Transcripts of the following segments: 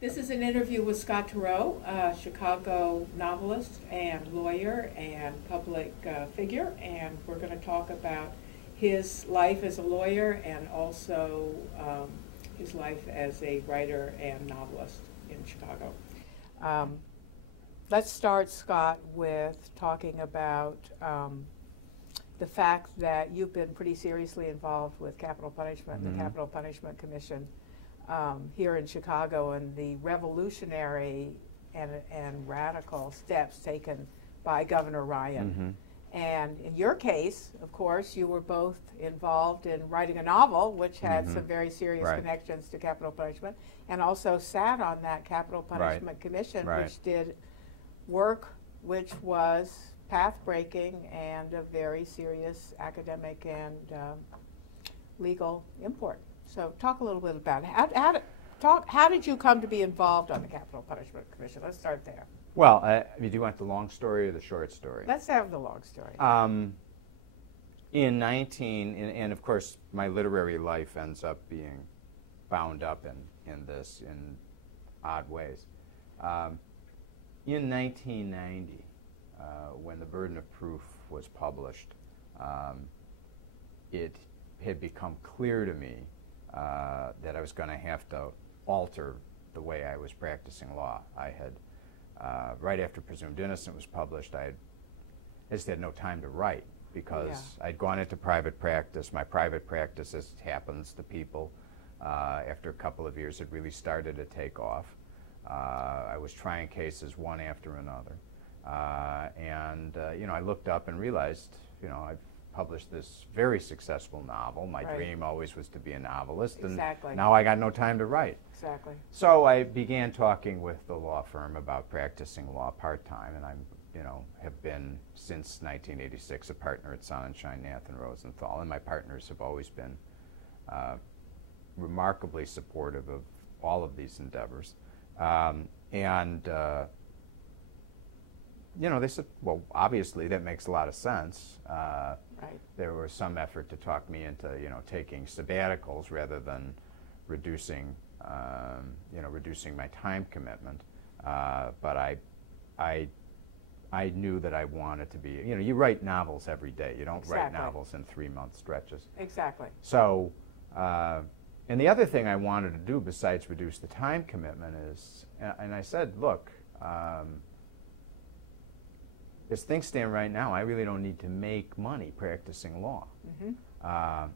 This is an interview with Scott Turow, a Chicago novelist and lawyer and public figure, and we're going to talk about his life as a lawyer and also his life as a writer and novelist in Chicago. Let's start, Scott, with talking about the fact that you've been pretty seriously involved with capital punishment, the Capital Punishment Commission here in Chicago, and the revolutionary and radical steps taken by Governor Ryan. And in your case, of course, you were both involved in writing a novel, which had some very serious connections to capital punishment, and also sat on that Capital Punishment Commission, which did work which was path-breaking and of very serious academic and legal import. So talk a little bit about it. How did you come to be involved on the Capital Punishment Commission? Let's start there. Well, do you want the long story or the short story? Let's have the long story. And of course, my literary life ends up being bound up in this in odd ways. In 1990, when The Burden of Proof was published, it had become clear to me that I was going to have to alter the way I was practicing law. I had, right after Presumed Innocent was published, I just had no time to write because I'd gone into private practice. My private practice, as happens to people, after a couple of years, it really started to take off. I was trying cases one after another. I looked up and realized, I've published this very successful novel. My dream always was to be a novelist, and now I got no time to write. Exactly. So I began talking with the law firm about practicing law part-time, and have been since 1986 a partner at Sonnenschein, Nath and Rosenthal, and my partners have always been remarkably supportive of all of these endeavors. They said, well, obviously that makes a lot of sense. There was some effort to talk me into, taking sabbaticals rather than reducing my time commitment. But I knew that I wanted to be, you write novels every day. You don't write novels in 3-month stretches. Exactly. So, and the other thing I wanted to do besides reduce the time commitment is, and I said, look, as things stand right now, I really don't need to make money practicing law. I'm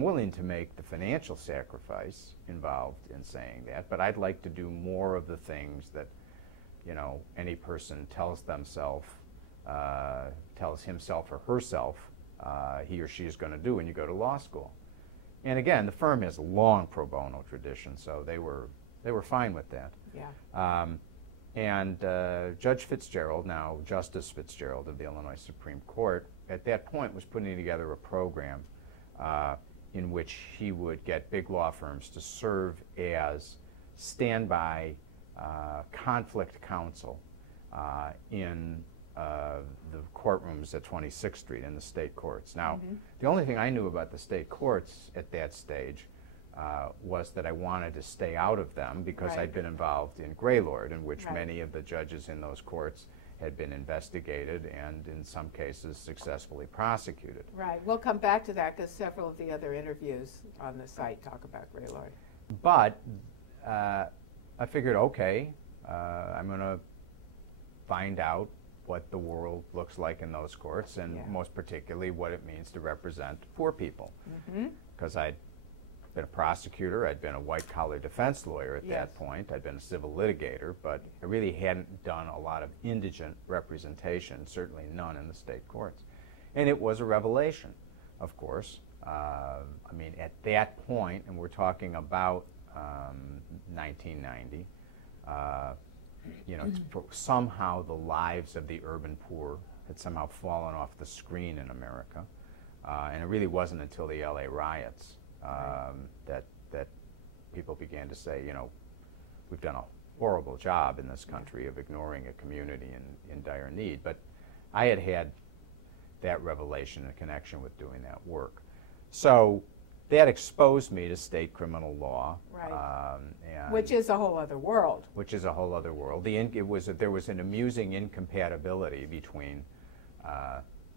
willing to make the financial sacrifice involved in saying that, but I'd like to do more of the things that, any person tells himself or herself he or she is going to do when you go to law school. And again, the firm has a long pro bono tradition, so they were fine with that. Judge Fitzgerald, now Justice Fitzgerald of the Illinois Supreme Court, at that point was putting together a program in which he would get big law firms to serve as standby conflict counsel in the courtrooms at 26th Street in the state courts. Now, the only thing I knew about the state courts at that stage was that I wanted to stay out of them because I'd been involved in Greylord, in which many of the judges in those courts had been investigated and in some cases successfully prosecuted. Right. We'll come back to that because several of the other interviews on the site talk about Greylord. But I figured, okay, I'm going to find out what the world looks like in those courts, and most particularly what it means to represent poor people. Because I'd been a prosecutor, I'd been a white-collar defense lawyer at that point, I'd been a civil litigator, but I really hadn't done a lot of indigent representation, certainly none in the state courts. And it was a revelation, of course. I mean, at that point, and we're talking about 1990, somehow the lives of the urban poor had somehow fallen off the screen in America. And it really wasn't until the LA riots that people began to say, we've done a horrible job in this country of ignoring a community in dire need. But I had had that revelation in connection with doing that work. So that exposed me to state criminal law. Right. And Which is a whole other world. Which is a whole other world. There was an amusing incompatibility between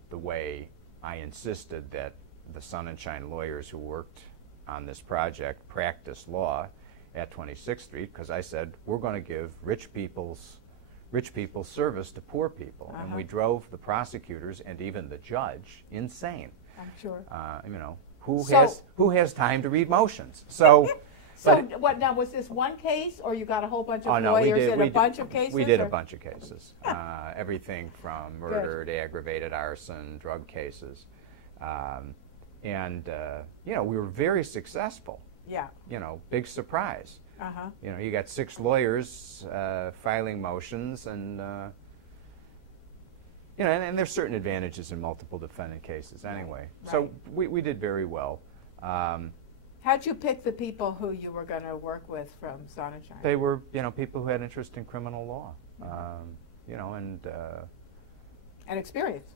the way I insisted that the Sun and Shine lawyers who worked on this project practiced law at 26th Street, because I said, we're going to give rich people's service to poor people. And we drove the prosecutors and even the judge insane. I'm sure. You know, who has time to read motions? So, so what now? Was this one case, or you got a whole bunch of lawyers in a bunch of cases? We did a bunch of cases. Everything from murder to aggravated arson, drug cases, and you know, we were very successful. Yeah. You know, big surprise. Uh-huh. You know, you got 6 lawyers filing motions, and you know, and there's certain advantages in multiple defendant cases anyway. Right. So we did very well. How'd you pick the people who you were going to work with from Sun and Shine? They were, you know, people who had interest in criminal law. You know, and experience.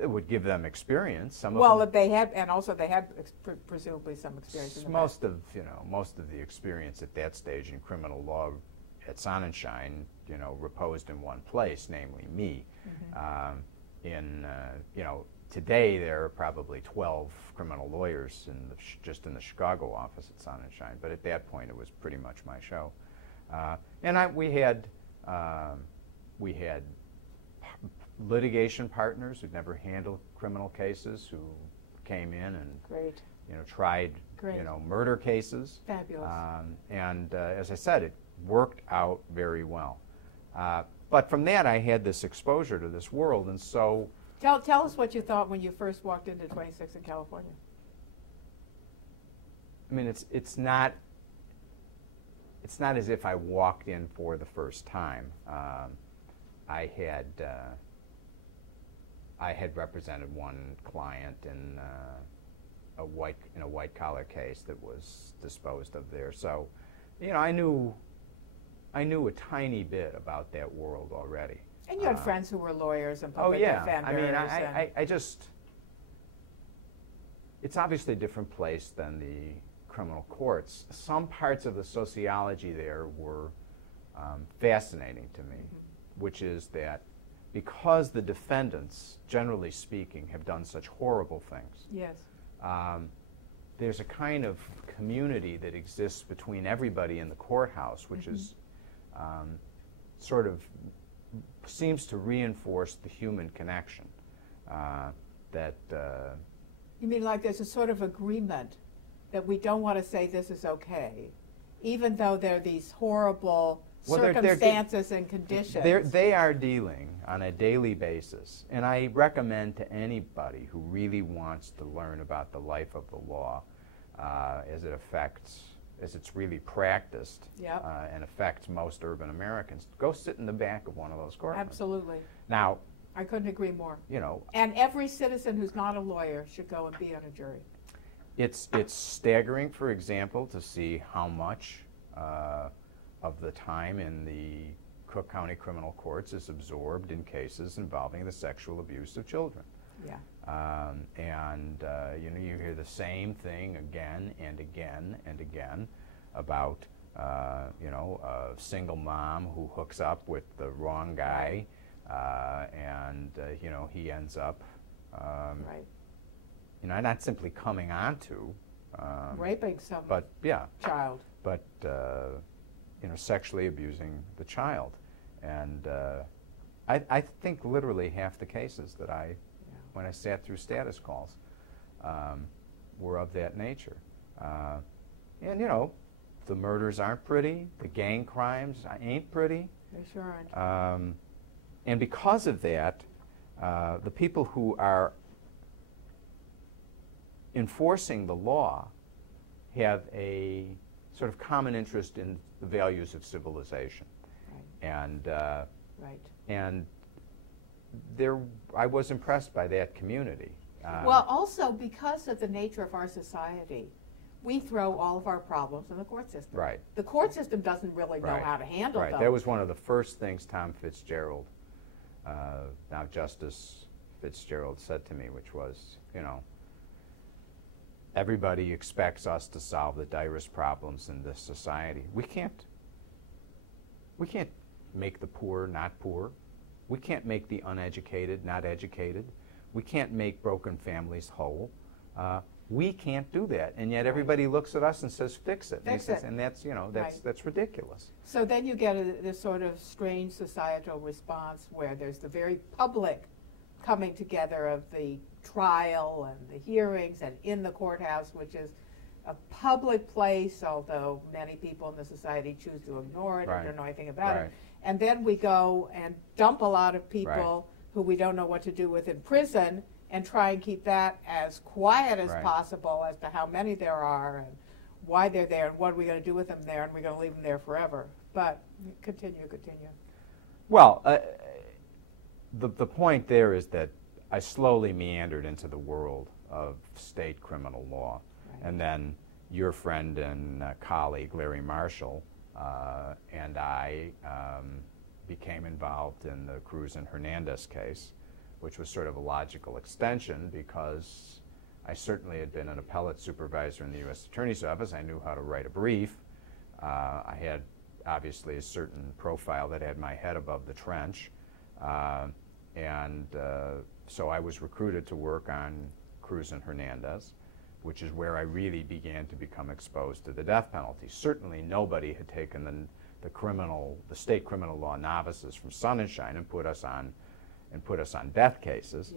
It would give them experience. Some well, of them, if they had, and also they had presumably some experience. In the most of the experience at that stage in criminal law at Sonnenschein, you know, reposed in one place, namely me. You know, today there are probably 12 criminal lawyers just in the Chicago office at Sonnenschein, but at that point it was pretty much my show. And we had litigation partners who'd never handled criminal cases who came in and you know, tried you know, murder cases. Fabulous. And as I said, it worked out very well. But from that, I had this exposure to this world, and so tell us what you thought when you first walked into 26 in California. I mean, it's not as if I walked in for the first time. I had represented one client in a white collar case that was disposed of there. So, you know, I knew a tiny bit about that world already. And you had friends who were lawyers and public defenders. I mean, I just, it's obviously a different place than the criminal courts. Some parts of the sociology there were fascinating to me, which is that because the defendants, generally speaking, have done such horrible things, yes, there's a kind of community that exists between everybody in the courthouse, which is sort of seems to reinforce the human connection. You mean like there's a sort of agreement that we don't want to say this is okay, even though there are these horrible circumstances and conditions. They are dealing on a daily basis, and I recommend to anybody who really wants to learn about the life of the law as it's really practiced and affects most urban Americans, go sit in the back of one of those courtrooms. Absolutely. Now, I couldn't agree more. You know, and every citizen who's not a lawyer should go and be on a jury. It's staggering, for example, to see how much of the time in the Cook County criminal courts is absorbed in cases involving the sexual abuse of children. Yeah. You know, you hear the same thing again and again and again about you know, a single mom who hooks up with the wrong guy, and you know, he ends up you know, not simply coming onto raping some child, but you know, sexually abusing the child. And I think literally half the cases that when I sat through status calls, were of that nature. And you know, the murders aren't pretty, the gang crimes ain't pretty. They sure aren't. And because of that, the people who are enforcing the law have a sort of common interest in the values of civilization. And and I was impressed by that community. Well, also because of the nature of our society, we throw all of our problems in the court system. Right. The court system doesn't really know how to handle them. That was one of the first things Tom Fitzgerald, now Justice Fitzgerald, said to me, which was, you know, everybody expects us to solve the direst problems in this society. We can't. We can't make the poor not poor. We can't make the uneducated not educated. We can't make broken families whole. We can't do that, and yet everybody looks at us and says, "Fix it." And that's, you know, that's ridiculous. So then you get this sort of strange societal response where there's the very public coming together of the trial and the hearings and in the courthouse, which is a public place, although many people in the society choose to ignore it and don't know anything about it. And then we go and dump a lot of people who we don't know what to do with in prison and try and keep that as quiet as possible as to how many there are and why they're there and what are we going to do with them there, and we're going to leave them there forever. But continue. Well, the point there is that I slowly meandered into the world of state criminal law. And then your friend and colleague, Larry Marshall, and I became involved in the Cruz and Hernandez case, which was sort of a logical extension because I certainly had been an appellate supervisor in the U.S. Attorney's Office. I knew how to write a brief. I had obviously a certain profile that had my head above the trench. So I was recruited to work on Cruz and Hernandez, which is where I really began to become exposed to the death penalty. Certainly nobody had taken the state criminal law novices from Sonnenschein and put us on death cases.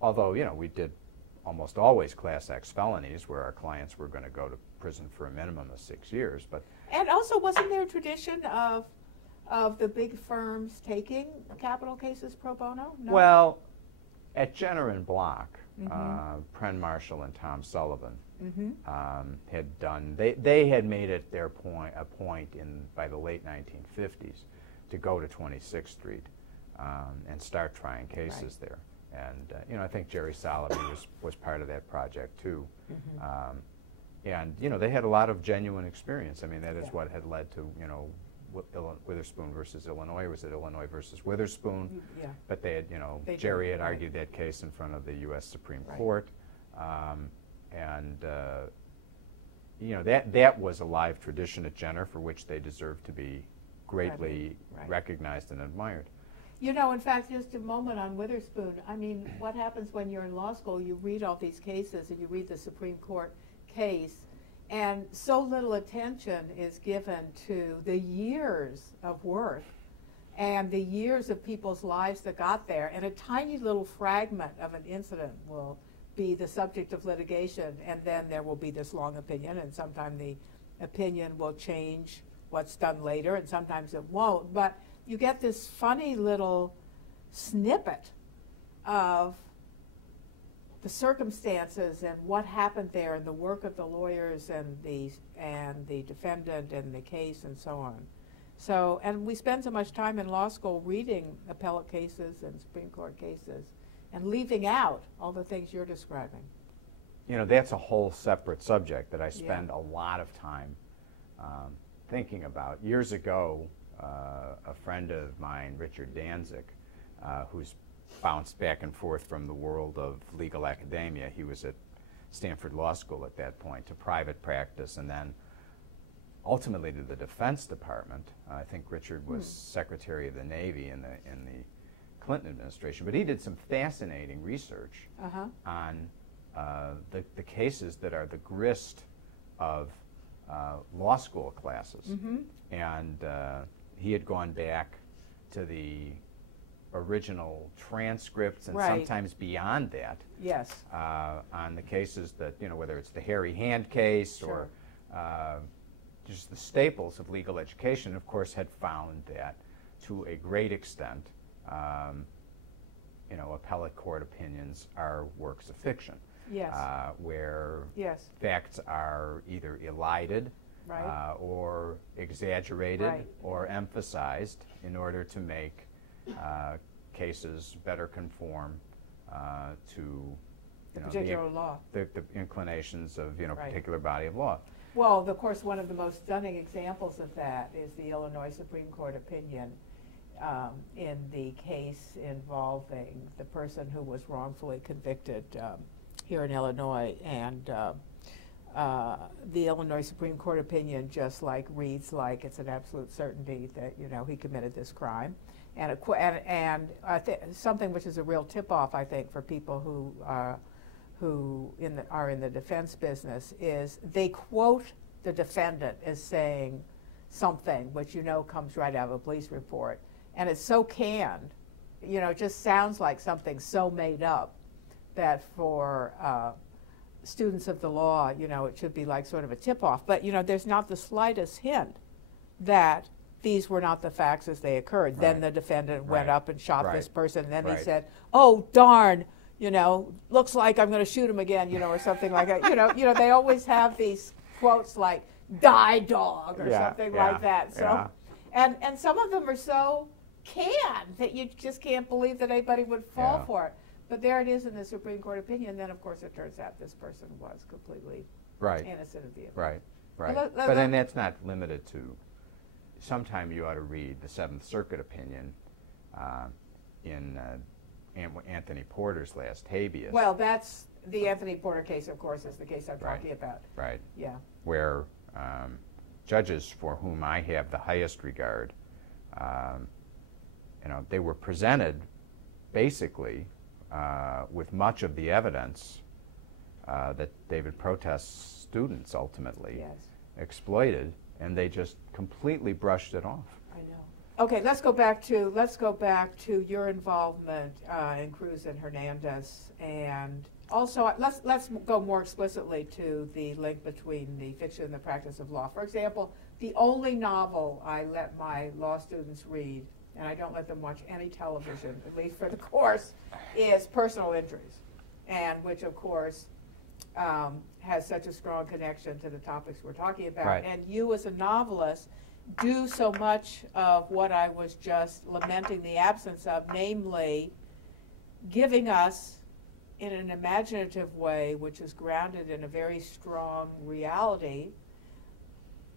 Although, you know, we did almost always Class X felonies where our clients were going to go to prison for a minimum of 6 years. And also, wasn't there a tradition of the big firms taking capital cases pro bono? No? Well, at Jenner and Block, Pren Marshall and Tom Sullivan had done. They had made it a point by the late 1950s to go to 26th Street and start trying cases there. And you know, I think Jerry Solomon was part of that project too. And you know, they had a lot of genuine experience. I mean, that is what had led to, you know, Witherspoon versus Illinois. Was it Illinois versus Witherspoon? But they had, you know, Jerry had argued that case in front of the U.S. Supreme Court, you know, that was a live tradition at Jenner for which they deserved to be greatly recognized and admired. You know, in fact, just a moment on Witherspoon. I mean, what happens when you're in law school? You read all these cases and you read the Supreme Court case, and so little attention is given to the years of work and the years of people's lives that got there, and a tiny little fragment of an incident will be the subject of litigation, and then there will be this long opinion, and sometimes the opinion will change what's done later, and sometimes it won't. But you get this funny little snippet of the circumstances and what happened there and the work of the lawyers and the defendant and the case and so on. So, and we spend so much time in law school reading appellate cases and Supreme Court cases and leaving out all the things you're describing. You know, that's a whole separate subject that I spend a lot of time thinking about. Years ago, a friend of mine, Richard Danzig, who's bounced back and forth from the world of legal academia. He was at Stanford Law School at that point, to private practice, and then ultimately to the Defense Department. I think Richard was Secretary of the Navy in the Clinton administration, but he did some fascinating research on the cases that are the grist of law school classes. And he had gone back to the original transcripts and sometimes beyond that on the cases that, you know, whether it's the Harry Hand case or just the staples of legal education, of course, had found that to a great extent, you know, appellate court opinions are works of fiction, where facts are either elided or exaggerated or emphasized in order to make cases better conform to particular law, the inclinations of, you know, particular body of law. Well, of course, one of the most stunning examples of that is the Illinois Supreme Court opinion in the case involving the person who was wrongfully convicted here in Illinois, and the Illinois Supreme Court opinion just like reads like it's an absolute certainty that he committed this crime, and something which is a real tip-off, I think, for people who are in the defense business is they quote the defendant as saying something which comes right out of a police report, and it's so canned, it just sounds like something so made up that for students of the law, it should be like sort of a tip-off. But, there's not the slightest hint that these were not the facts as they occurred. Right. Then the defendant went up and shot this person, and then he said, oh, darn, looks like I'm going to shoot him again, or something like that. They always have these quotes like, die dog, or something like that. So, and some of them are so canned that you just can't believe that anybody would fall for it. But there it is in the Supreme Court opinion. Then, of course, it turns out this person was completely innocent of the offense. Right. But then that's not limited to. Sometime you ought to read the Seventh Circuit opinion in Anthony Porter's last habeas. Well, that's the Anthony Porter case, of course, is the case I'm talking about. Right. Yeah. Where judges for whom I have the highest regard, they were presented basically with much of the evidence that David Protest's students ultimately exploited, and they just completely brushed it off. I know. Okay, let's go back to your involvement in Cruz and Hernandez, and also let's go more explicitly to the link between the fiction and the practice of law. For example, the only novel I let my law students read, and I don't let them watch any television, at least for the course, is Personal Injuries, and which, of course, has such a strong connection to the topics we're talking about. Right. And you, as a novelist, do so much of what I was just lamenting the absence of, namely giving us, in an imaginative way, which is grounded in a very strong reality,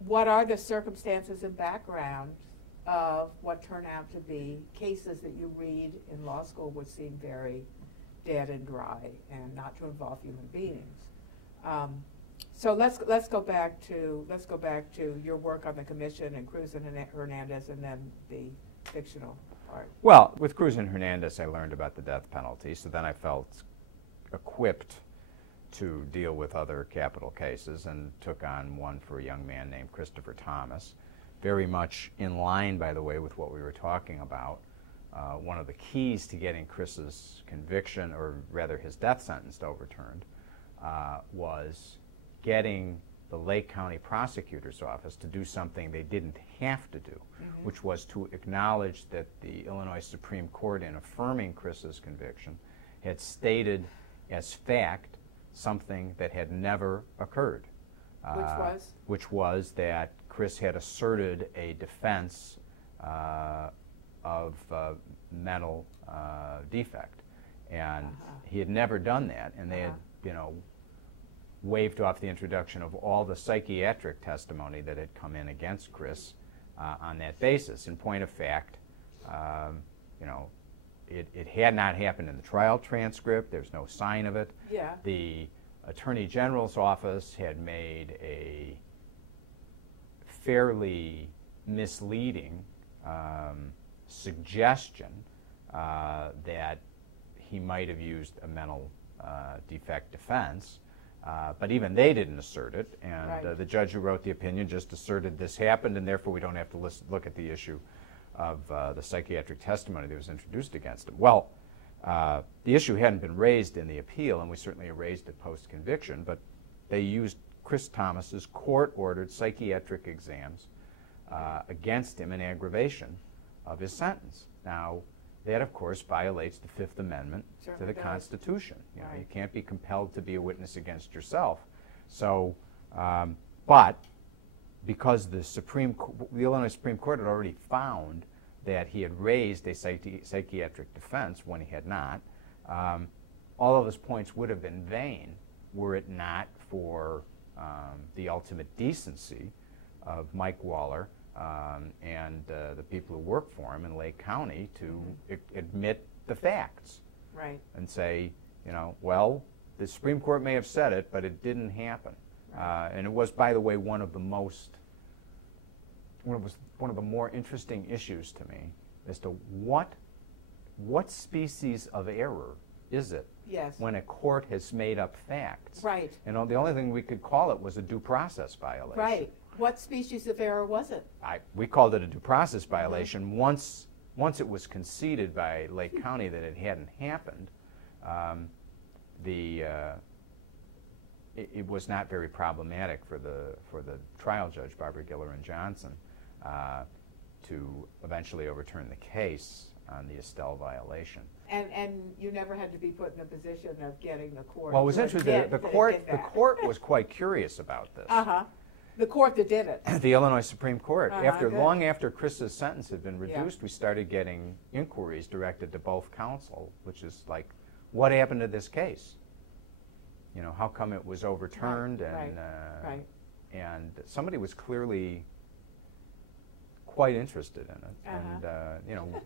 what are the circumstances and background of what turn out to be cases that you read in law school would seem very dead and dry and not to involve human beings. So let's go back to your work on the commission and Cruz and Hernandez, and then the fictional part. Well, with Cruz and Hernandez, I learned about the death penalty, so then I felt equipped to deal with other capital cases and took on one for a young man named Christopher Thomas. Very much in line, by the way, with what we were talking about. One of the keys to getting Chris's conviction, or rather his death sentence, overturned was getting the Lake County Prosecutor's Office to do something they didn't have to do, which was to acknowledge that the Illinois Supreme Court, in affirming Chris's conviction, had stated as fact something that had never occurred. Which was that Chris had asserted a defense of mental defect, and he had never done that, and they had, waved off the introduction of all the psychiatric testimony that had come in against Chris on that basis. In point of fact, it had not happened in the trial transcript. There's no sign of it. Yeah. The Attorney General's office had made a fairly misleading suggestion that he might have used a mental defect defense, but even they didn't assert it, and the judge who wrote the opinion just asserted this happened, and therefore we don't have to look at the issue of the psychiatric testimony that was introduced against him. Well, the issue hadn't been raised in the appeal, and we certainly raised it post-conviction, but they used Chris Thomas's court-ordered psychiatric exams against him in aggravation of his sentence. Now, that, of course, violates the Fifth Amendment to the Constitution. You know, you can't be compelled to be a witness against yourself. So, but because the Illinois Supreme Court had already found that he had raised a psychiatric defense when he had not, all of those points would have been vain were it not for the ultimate decency of Mike Waller and the people who work for him in Lake County to admit the facts. Right. And say, you know, well, The Supreme Court may have said it, but it didn't happen. And it was, by the way, one of the more interesting issues to me as to what species of error is it when a court has made up facts. Right. And the only thing we could call it was a due process violation. Right. What species of error was it? We called it a due process violation. Once it was conceded by Lake County that it hadn't happened, it was not very problematic for the trial judge, Barbara Giller and Johnson, to eventually overturn the case on the Estelle violation. And you never had to be put in a position of getting the court. Well, it was interesting. The court was quite curious about this. The court that did it. The Illinois Supreme Court. Long after Chris's sentence had been reduced, we started getting inquiries directed to both counsel, which is like, what happened to this case? You know, how come it was overturned? And somebody was clearly quite interested in it. And you know,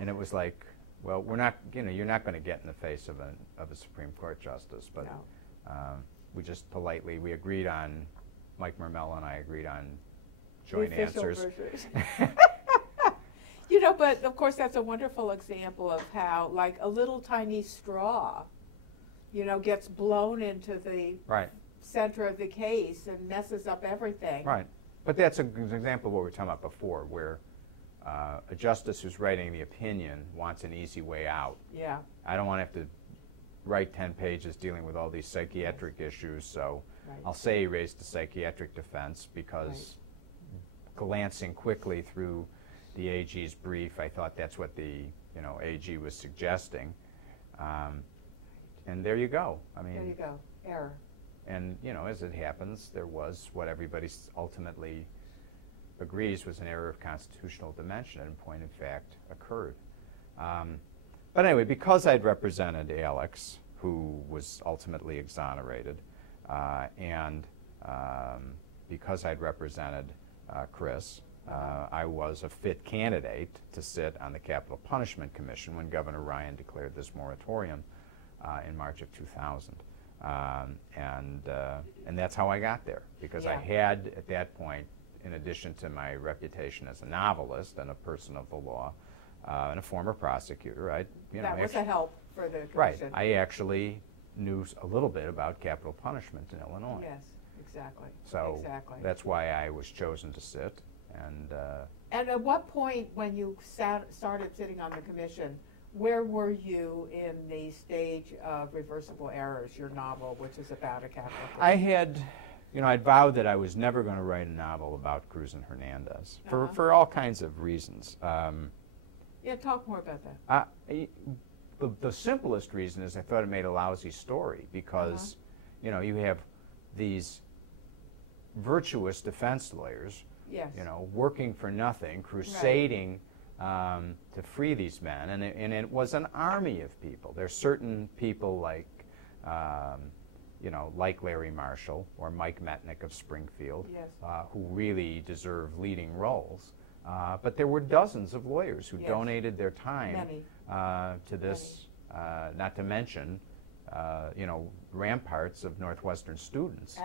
and it was like, well, we're not, you know, you're not going to get in the face of a Supreme Court justice, but we just politely, we agreed on, Mike Mermel and I agreed on joint answers. You know, but of course that's a wonderful example of how, like, a little tiny straw, you know, gets blown into the center of the case and messes up everything. Right. But that's an example of what we were talking about before, where a justice who's writing the opinion wants an easy way out. Yeah. I don't want to have to write 10 pages dealing with all these psychiatric issues, so I'll say he raised a psychiatric defense because glancing quickly through the AG's brief, I thought that's what the AG was suggesting. And there you go. I mean, there you go. Error. And, you know, as it happens, there was what everybody ultimately agrees was an error of constitutional dimension, and in point of fact occurred. But anyway, because I'd represented Alex, who was ultimately exonerated, and because I'd represented Chris, I was a fit candidate to sit on the Capital Punishment Commission when Governor Ryan declared this moratorium in March of 2000. And that's how I got there, because I had, at that point, in addition to my reputation as a novelist and a person of the law and a former prosecutor, that was a help for the commission. Right. I actually knew a little bit about capital punishment in Illinois. Yes, exactly. So that's why I was chosen to sit. And at what point, when you started sitting on the commission, where were you in the stage of Reversible Errors, your novel, which is about a capital punishment? I had, I'd vowed that I was never going to write a novel about Cruz and Hernandez for all kinds of reasons. Yeah, talk more about that. The simplest reason is I thought it made a lousy story because, you have these virtuous defense lawyers, working for nothing, crusading to free these men, and it was an army of people. There's certain people like, like Larry Marshall or Mike Metnick of Springfield, who really deserve leading roles. But there were dozens of lawyers who donated their time to this, not to mention, ramparts of Northwestern students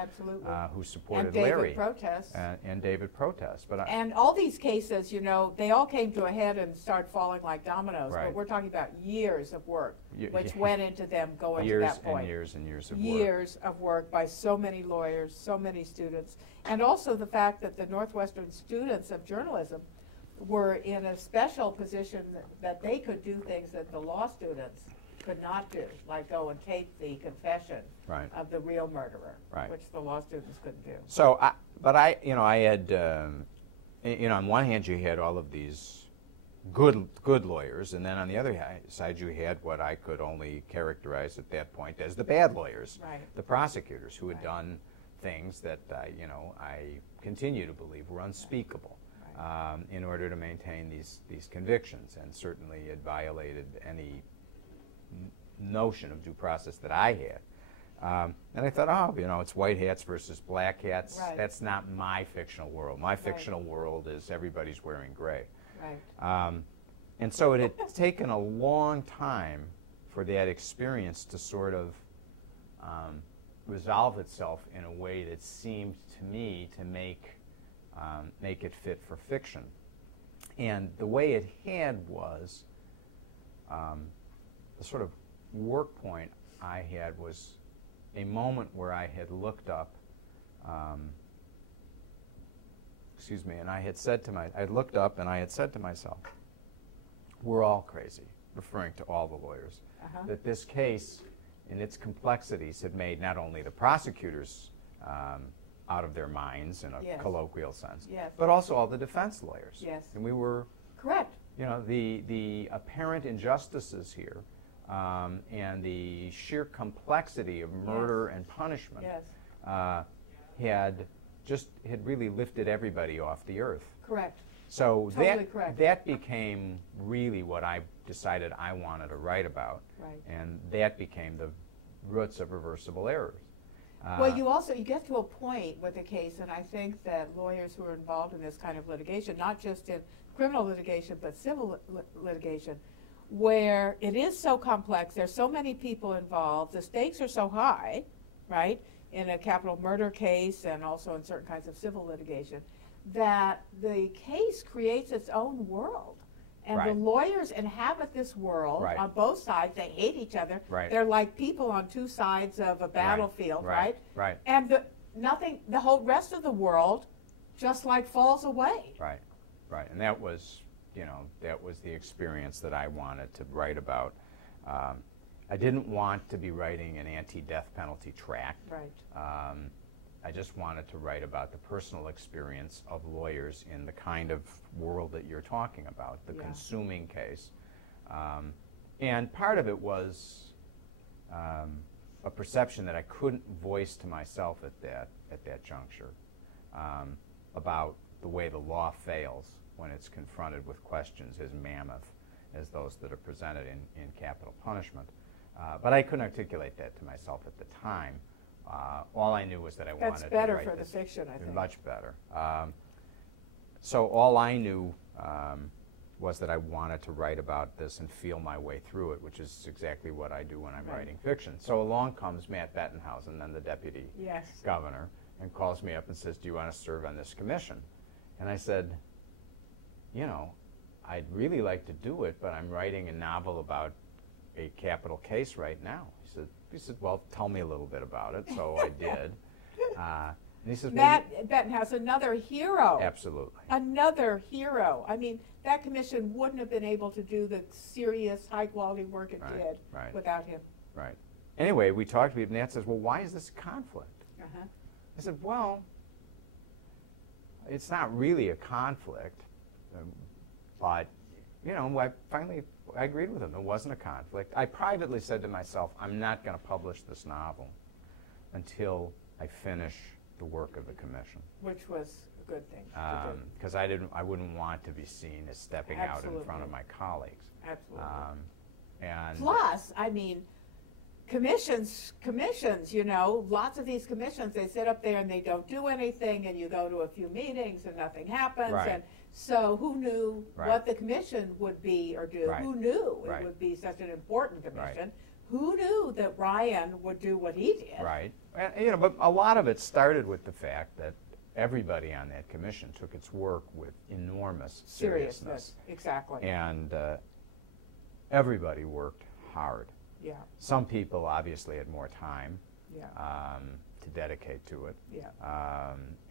who supported Larry. And David Protest. And all these cases, they all came to a head and started falling like dominoes. But we're talking about years of work, which went into them going to that point. Years and years of work. Years of work by so many lawyers, so many students. And also the fact that the Northwestern students of journalism were in a special position that they could do things that the law students could not do, like go and tape the confession of the real murderer, which the law students couldn't do. So, I had, on one hand you had all of these good lawyers, and then on the other side you had what I could only characterize at that point as the bad lawyers, the prosecutors who had done things that I continue to believe were unspeakable in order to maintain these convictions, and certainly it violated any notion of due process that I had. And I thought, it's white hats versus black hats. That's not my fictional world. My fictional world is everybody's wearing gray. And so it had taken a long time for that experience to sort of resolve itself in a way that seemed to me to make it fit for fiction. And the way it had was, the sort of work point I had was a moment where I had looked up, and I had looked up and I had said to myself, we're all crazy, referring to all the lawyers, that this case in its complexities had made not only the prosecutors out of their minds in a colloquial sense, but also all the defense lawyers. And we were, correct. You know, the apparent injustices here and the sheer complexity of murder and punishment had really lifted everybody off the earth. Correct. So totally correct. that became really what I decided I wanted to write about, and that became the roots of reversible errors. Well, you get to a point with the case, and I think that lawyers who are involved in this kind of litigation, not just in criminal litigation, but civil litigation, where it is so complex, there's so many people involved, the stakes are so high, right, in a capital murder case and also in certain kinds of civil litigation, that the case creates its own world. And the lawyers inhabit this world on both sides. They hate each other. They're like people on two sides of a battlefield, right? And the whole rest of the world just like falls away. Right. And that was, that was the experience that I wanted to write about. I didn't want to be writing an anti-death penalty tract. I just wanted to write about the personal experience of lawyers in the kind of world that you're talking about, the consuming case. And part of it was a perception that I couldn't voice to myself at that juncture about the way the law fails when it's confronted with questions as mammoth as those that are presented in capital punishment. But I couldn't articulate that to myself at the time. All I knew was that I wanted to write this. That's better for the fiction, I think. Much better. So all I knew was that I wanted to write about this and feel my way through it, which is exactly what I do when I'm writing fiction. So along comes Matt Bettenhausen, then the deputy governor, and calls me up and says, "Do you want to serve on this commission?" And I said, I'd really like to do it, but I'm writing a novel about a capital case right now. He said, well, tell me a little bit about it. So I did. And he says, Matt Bettenhausen, another hero. Absolutely. Another hero. I mean, that commission wouldn't have been able to do the serious, high-quality work it did without him. Right. Anyway, we talked to him, and Matt says, well, why is this a conflict? I said, well, it's not really a conflict, but, I agreed with him. It wasn't a conflict. I privately said to myself, I'm not going to publish this novel until I finish the work of the commission. Which was a good thing. Because I wouldn't want to be seen as stepping out in front of my colleagues. Absolutely. And plus, I mean, commissions, lots of these commissions, they sit up there and they don't do anything, and you go to a few meetings and nothing happens. And so who knew what the commission would be or do? Who knew it would be such an important commission? Who knew that Ryan would do what he did? And, but a lot of it started with the fact that everybody on that commission took its work with enormous seriousness. Exactly. And everybody worked hard. Some people obviously had more time to dedicate to it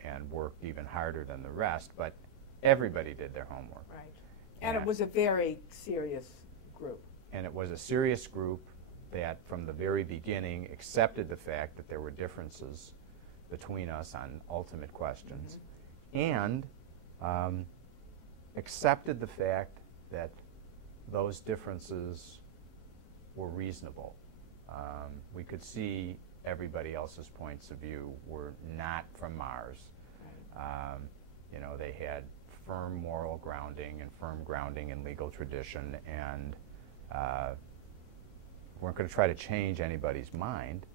and worked even harder than the rest, but everybody did their homework. And it was a very serious group. And it was a serious group that from the very beginning accepted the fact that there were differences between us on ultimate questions and accepted the fact that those differences were reasonable. We could see everybody else's points of view were not from Mars. They had firm moral grounding and firm grounding in legal tradition, and weren't going to try to change anybody's mind,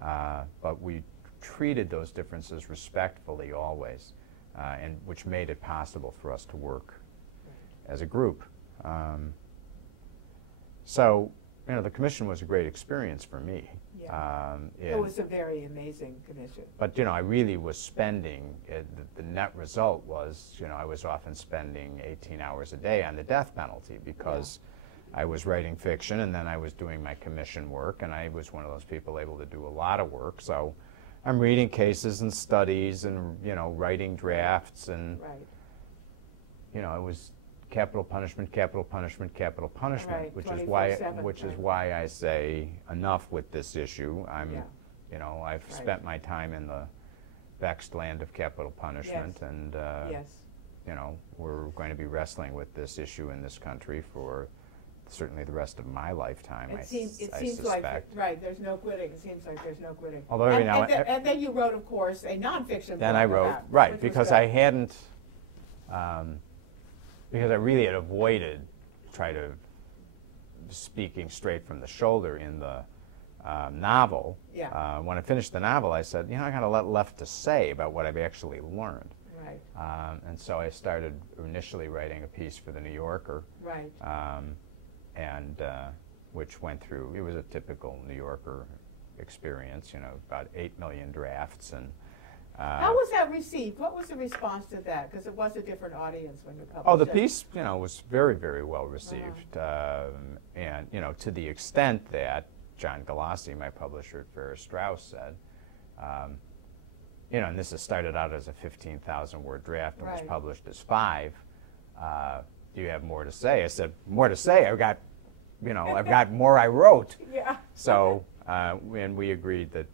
but we treated those differences respectfully always, and which made it possible for us to work as a group. So the commission was a great experience for me. Yeah. It was a very amazing commission. But, I really was spending, the net result was, I was often spending 18 hours a day on the death penalty because I was writing fiction and then I was doing my commission work, and I was one of those people able to do a lot of work. So I'm reading cases and studies and, writing drafts, and, it was capital punishment, capital punishment, capital punishment, Right, which 24/7, is why I say enough with this issue. I've spent my time in the vexed land of capital punishment, and we're going to be wrestling with this issue in this country for certainly the rest of my lifetime. It seems suspect. like there's no quitting. It seems like there's no quitting. Although and then you wrote, of course, a nonfiction. Then I wrote because I hadn't. Because I really had avoided speaking straight from the shoulder in the novel. Yeah. When I finished the novel, I said, I got a lot left to say about what I've actually learned. Right. And so I started initially writing a piece for the New Yorker. Right. And which went through, it was a typical New Yorker experience, about 8 million drafts. And how was that received? What was the response to that? Because it was a different audience when you published it. Oh, the piece, was very, very well received. And, to the extent that John Galassi, my publisher at Farrar Straus, said, and this has started out as a 15,000-word draft and was published as 5. Do you have more to say? I said, more to say? I've got more I wrote. Yeah. So, and we agreed that,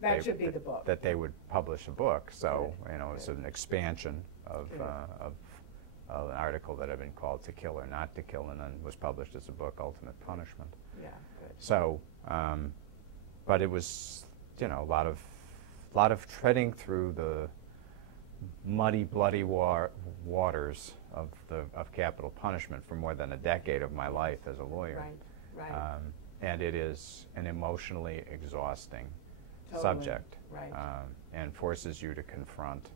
that should be the book. That they would publish a book. So, it's an expansion of an article that had been called To Kill or Not to Kill, and then was published as a book, Ultimate Punishment. Yeah, good. So, but it was, a lot of treading through the muddy, bloody waters of capital punishment for more than a decade of my life as a lawyer. Right. And it is an emotionally exhausting subject, and forces you to confront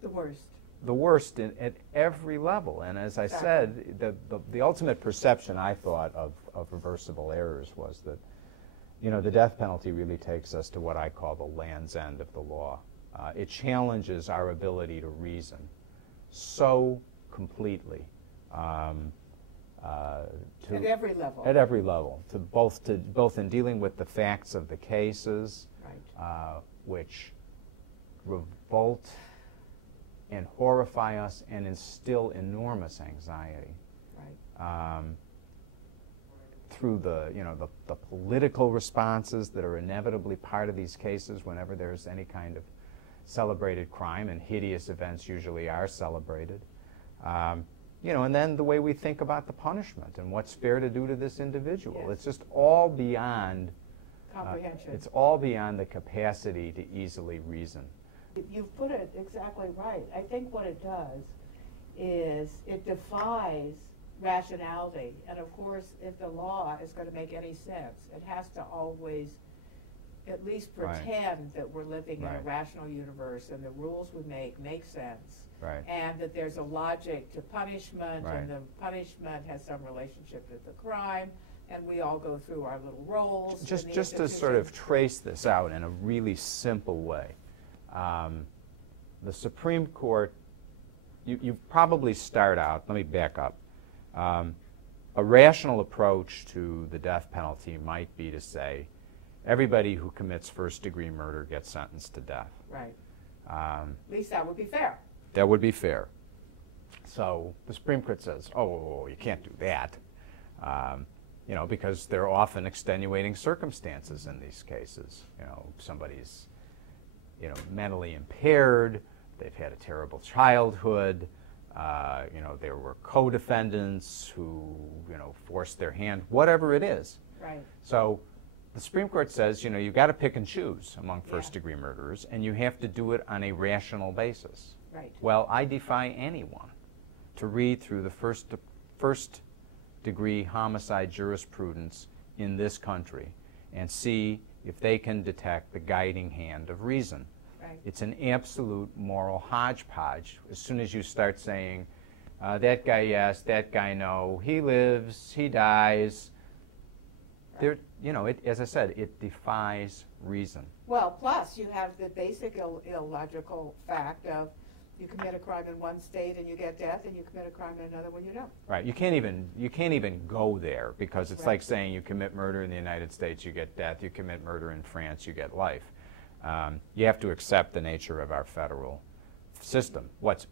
the worst. The worst at every level. And as I said, the ultimate perception I thought of reversible errors was that, the death penalty really takes us to what I call the Land's End of the law. It challenges our ability to reason so completely. At every level. At every level, both in dealing with the facts of the cases, which revolt and horrify us and instill enormous anxiety. Through the political responses that are inevitably part of these cases whenever there's any kind of celebrated crime, and hideous events usually are celebrated. And then the way we think about the punishment and what's fair to do to this individual. Yes. It's just all beyond comprehension. It's all beyond the capacity to easily reason. You've put it exactly right. I think what it does is it defies rationality. And of course, if the law is going to make any sense, it has to always at least pretend that we're living in a rational universe and the rules we make sense. And that there's a logic to punishment, and the punishment has some relationship to the crime, and we all go through our little roles. Just to sort of trace this out in a really simple way, the Supreme Court, you probably start out, let me back up, a rational approach to the death penalty might be to say, everybody who commits first-degree murder gets sentenced to death. At least that would be fair. That would be fair. So the Supreme Court says, oh, you can't do that, because there are often extenuating circumstances in these cases. Somebody's, mentally impaired, they've had a terrible childhood, there were co-defendants who, forced their hand, whatever it is. So the Supreme Court says, you've got to pick and choose among first-degree murderers, and you have to do it on a rational basis. Well, I defy anyone to read through the first-degree homicide jurisprudence in this country and see if they can detect the guiding hand of reason. It's an absolute moral hodgepodge. As soon as you start saying That guy yes, that guy no. He lives, he dies. There, you know, as I said, it defies reason. Well, plus you have the basic illogical fact of you commit a crime in one state and you get death, and you commit a crime in another when you don't. Right. You can't even go there, because it's like saying you commit murder in the United States, you get death. You commit murder in France, you get life. You have to accept the nature of our federal system. What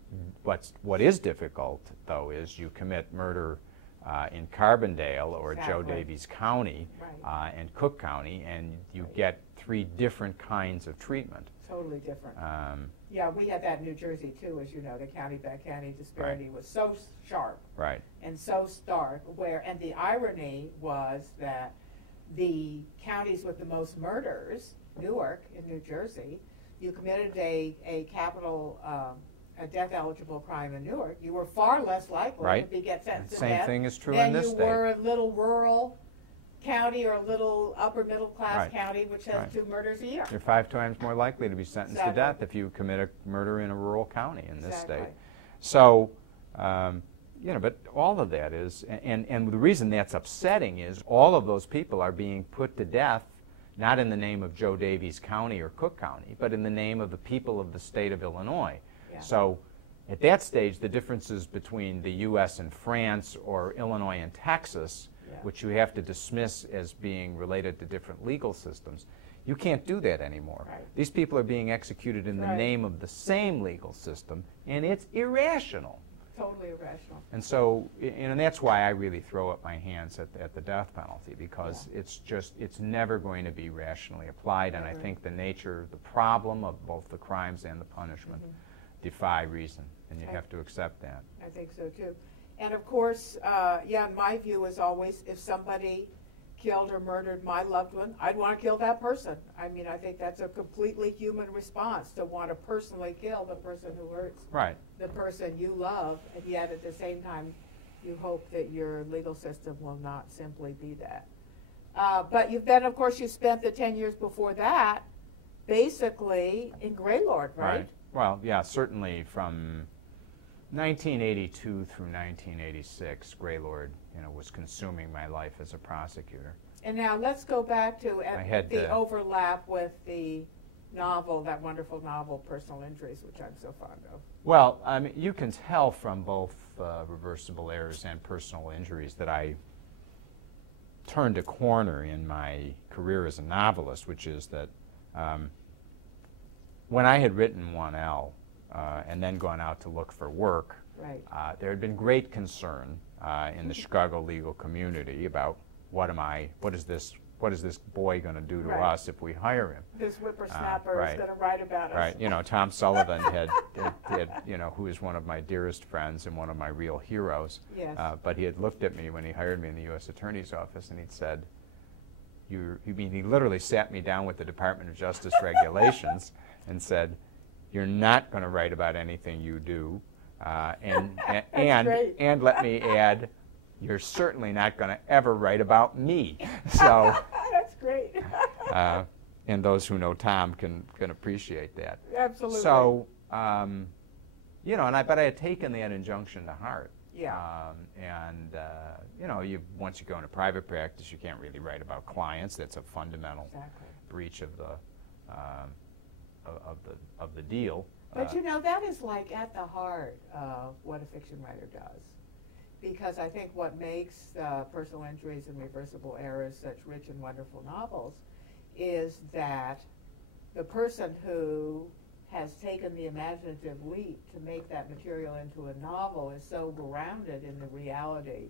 is difficult, though, is you commit murder in Carbondale or Joe Davies County and Cook County, and you get 3 different kinds of treatment. Totally different. Yeah, we had that in New Jersey too, as you know. The county-by-county disparity was so sharp and so stark. And the irony was that the counties with the most murders, Newark in New Jersey, you committed a capital, a death-eligible crime in Newark, you were far less likely to get sentenced to death. Same thing is true in this state. Than you were a little rural county or a little upper middle class county which has 2 murders a year. You're 5 times more likely to be sentenced to death if you commit a murder in a rural county in this state. So, you know, but all of that is, and the reason that's upsetting is all of those people are being put to death not in the name of Joe Davies County or Cook County, but in the name of the people of the state of Illinois. So at that stage, the differences between the U.S. and France or Illinois and Texas, which you have to dismiss as being related to different legal systems, you can't do that anymore. These people are being executed in the name of the same legal system, and it's irrational. Totally irrational. And so, and that's why I really throw up my hands at the death penalty, because it's never going to be rationally applied, and I think the nature, the problem of both the crimes and the punishment defy reason, and you have to accept that. I think so too. And of course, my view is always, if somebody killed or murdered my loved one, I'd want to kill that person. I mean, I think that's a completely human response, to want to personally kill the person who hurts the person you love, and yet at the same time, you hope that your legal system will not simply be that. But then, of course, you spent the 10 years before that basically in Greylord, right? Well, yeah, certainly from 1982 through 1986, Greylord, was consuming my life as a prosecutor. And now let's go back to the overlap with the novel, that wonderful novel, Personal Injuries, which I'm so fond of. Well, I mean, you can tell from both Reversible Errors and Personal Injuries that I turned a corner in my career as a novelist, which is that when I had written 1L and then gone out to look for work, there had been great concern in the Chicago legal community about what is this boy going to do to us if we hire him? This whippersnapper is going to write about us. Tom Sullivan had who is one of my dearest friends and one of my real heroes. But he had looked at me when he hired me in the U.S. Attorney's Office, and he'd said, he literally sat me down with the Department of Justice regulations and said, "You're not going to write about anything you do, and let me add, you're certainly not going to ever write about me." So that's great. And those who know Tom can appreciate that. Absolutely. So, but I had taken that injunction to heart. Once you go into private practice, you can't really write about clients. That's a fundamental breach of the deal. But that is like at the heart of what a fiction writer does. Because I think what makes Personal Injuries and Reversible Errors such rich and wonderful novels is that the person who has taken the imaginative leap to make that material into a novel is so grounded in the reality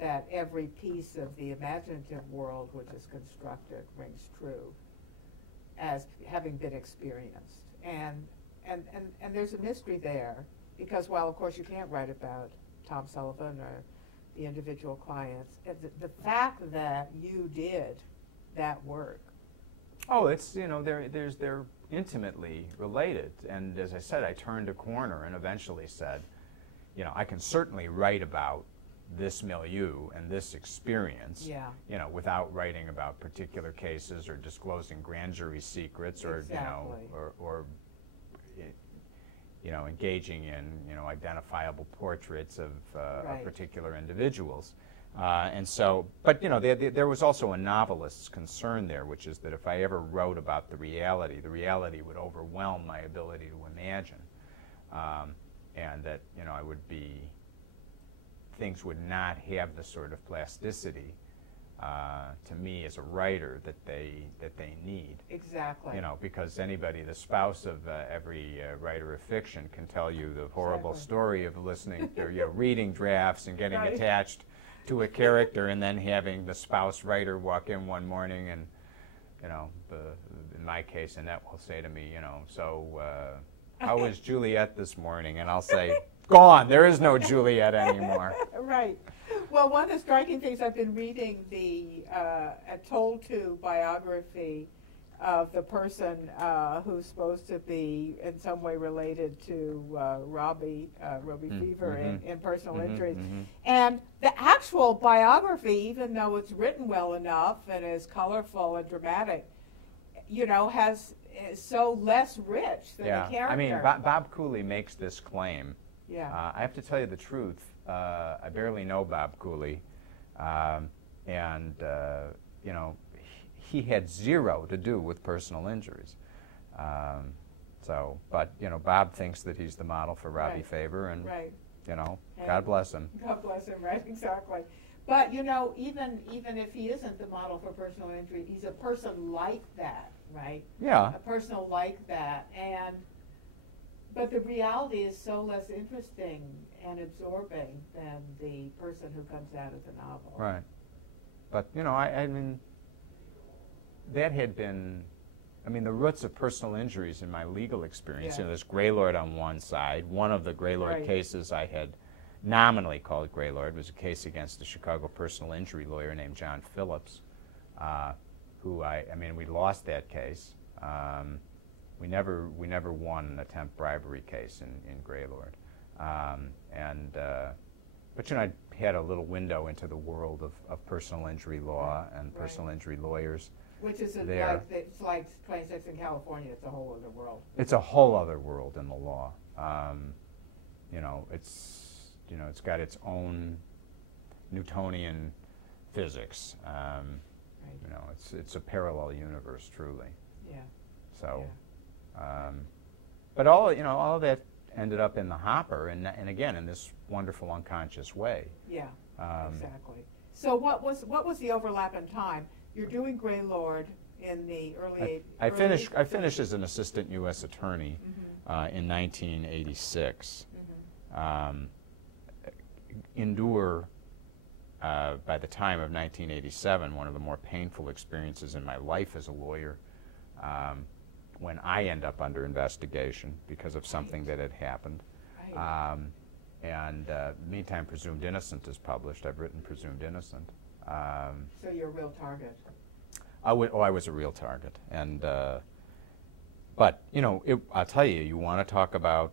that every piece of the imaginative world which is constructed rings true as having been experienced. And there's a mystery there, because while of course you can't write about Tom Sullivan or the individual clients, the fact that you did that work. Oh, it's, they're intimately related. And as I said, I turned a corner and eventually said, I can certainly write about this milieu and this experience, without writing about particular cases or disclosing grand jury secrets or, engaging in, identifiable portraits of Right. particular individuals. And so, but, there was also a novelist's concern there, which is that if I ever wrote about the reality would overwhelm my ability to imagine. And that, things would not have the sort of plasticity to me as a writer that they need. Exactly. Because anybody, the spouse of every writer of fiction, can tell you the horrible story of listening to, reading drafts and getting Right. attached to a character, and then having the spouse writer walk in one morning and, in my case, Annette will say to me, so how was Juliet this morning? And I'll say, gone. There is no Juliet anymore. Right. Well, one of the striking things, I've been reading the told to biography of the person who's supposed to be in some way related to Robbie Fever in Personal Injuries. And the actual biography, even though it's written well enough and is colorful and dramatic, is so less rich than the character. I mean, Bob Cooley makes this claim. Yeah. I have to tell you the truth. I barely know Bob Cooley, and he had zero to do with personal injuries. But Bob thinks that he's the model for Robbie Right. Faber, and Right. God bless him. God bless him, right? Exactly. But even if he isn't the model for personal injury, he's a person like that, right? Yeah. A person like that, but the reality is so less interesting and absorbing than the person who comes out of the novel. Right. But I mean, that had been, the roots of personal injuries in my legal experience. Yeah. There's Greylord on one side. One of the Greylord Right. cases I had nominally called Greylord was a case against a Chicago personal injury lawyer named John Phillips, who we lost that case. We never won an attempt bribery case in Greylord. But I had a little window into the world of personal injury law and personal injury lawyers. Which is there. it's like 26 in California. It's a whole other world. It's a whole other world in the law. It's got its own Newtonian physics. It's a parallel universe, truly. Yeah. So, Yeah. but all of that ended up in the hopper, and again in this wonderful unconscious way. Yeah. Exactly. So what was the overlap in time? You're doing Greylord in the early. I finished as an assistant U.S. attorney in 1986. Endure by the time of 1987 one of the more painful experiences in my life as a lawyer, when I end up under investigation because of something that had happened. Right. Meantime, Presumed Innocent is published. I've written Presumed Innocent. So you're a real target. I was a real target. But I'll tell you, you want to talk about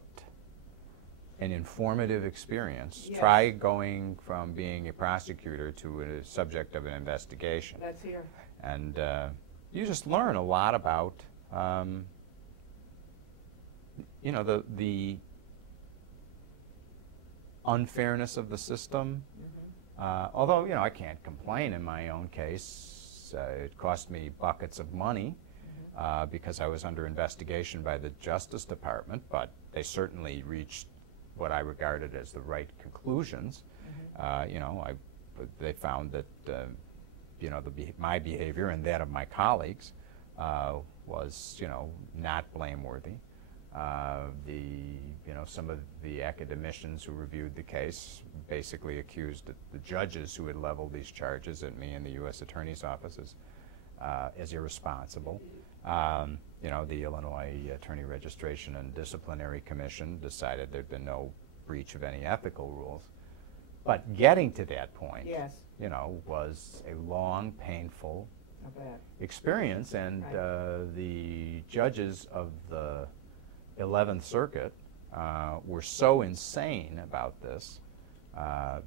an informative experience. Yes. Try going from being a prosecutor to a subject of an investigation. That's here. And you just learn a lot about, the unfairness of the system. Although, I can't complain in my own case. It cost me buckets of money because I was under investigation by the Justice Department, but they certainly reached what I regarded as the right conclusions. They found that my behavior and that of my colleagues was not blameworthy. Some of the academicians who reviewed the case basically accused the judges who had leveled these charges at me in the U.S. Attorney's offices as irresponsible. The Illinois Attorney Registration and Disciplinary Commission decided there'd been no breach of any ethical rules. But getting to that point, Yes. was a long, painful I bet. experience, and the judges of the 11th Circuit were so insane about this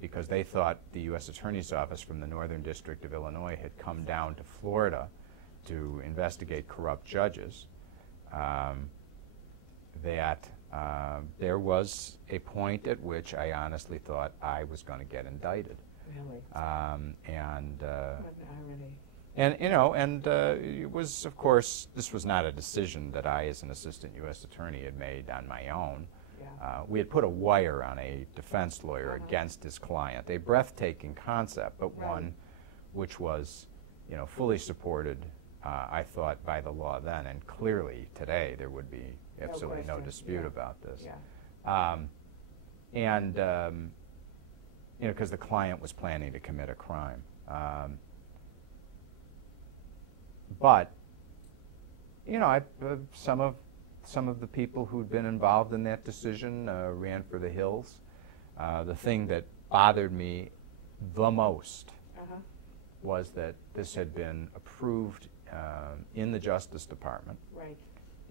because they thought the U.S. Attorney's Office from the Northern District of Illinois had come down to Florida to investigate corrupt judges, that there was a point at which I honestly thought I was going to get indicted. Really? And What an irony. and you know, and it was, of course, this was not a decision that I, as an assistant U.S. attorney, had made on my own. Yeah. We had put a wire on a defense lawyer against his client, a breathtaking concept, but Right. one which was, you know, fully supported, I thought, by the law then, and clearly today there would be absolutely no question. dispute Yeah. about this. Yeah. And you know, because the client was planning to commit a crime. But you know, some of the people who'd been involved in that decision ran for the hills. The thing that bothered me the most was that this had been approved in the Justice Department. Right.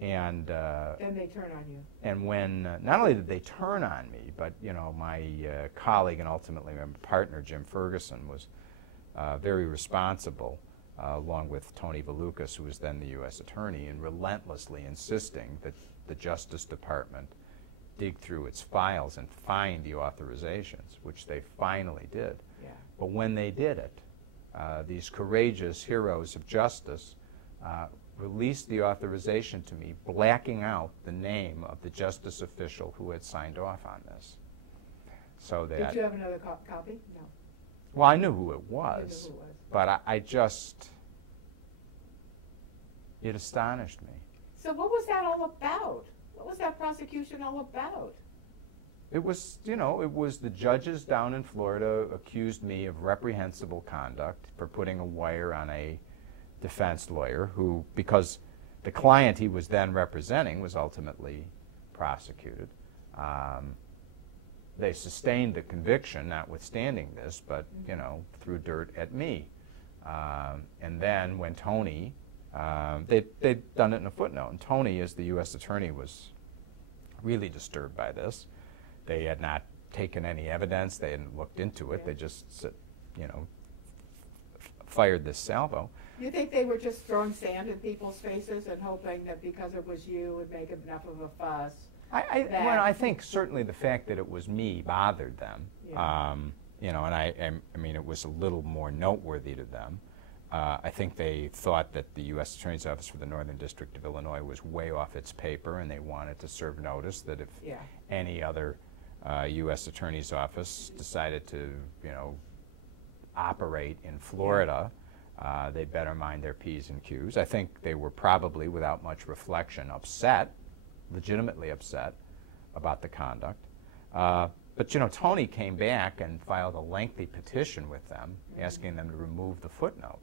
And Then they turn on you. and when not only did they turn on me, but you know, my colleague and ultimately my partner Jim Ferguson was very responsible, along with Tony Valukas, who was then the U.S. Attorney, in relentlessly insisting that the Justice Department dig through its files and find the authorizations, which they finally did. Yeah. But when they did it, these courageous heroes of justice released the authorization to me, blacking out the name of the justice official who had signed off on this. So that, Did you have another copy? No. well, I knew who it You knew was, who it was. but I just, it astonished me. So what was that all about? What was that prosecution all about? It was, you know, it was the judges down in Florida accused me of reprehensible conduct for putting a wire on a defense lawyer who, because the client he was then representing was ultimately prosecuted. They sustained the conviction, notwithstanding this, but, you know, threw dirt at me. And then when Tony, they'd done it in a footnote, and Tony, as the U.S. Attorney, was really disturbed by this. They had not taken any evidence. They hadn't looked into it. Yeah. They just, you know, fired this salvo. You think they were just throwing sand in people's faces and hoping that because it was you would make enough of a fuss? Well, I think certainly the fact that it was me bothered them. Yeah. You know, and I mean, it was a little more noteworthy to them. I think they thought that the U.S. Attorney's Office for the Northern District of Illinois was way off its paper, and they wanted to serve notice that if Yeah. any other U.S. Attorney's Office decided to, you know, operate in Florida, they'd better mind their P's and Q's. I think they were probably, without much reflection, upset, legitimately upset about the conduct. But, you know, Tony came back and filed a lengthy petition with them, asking them to remove the footnote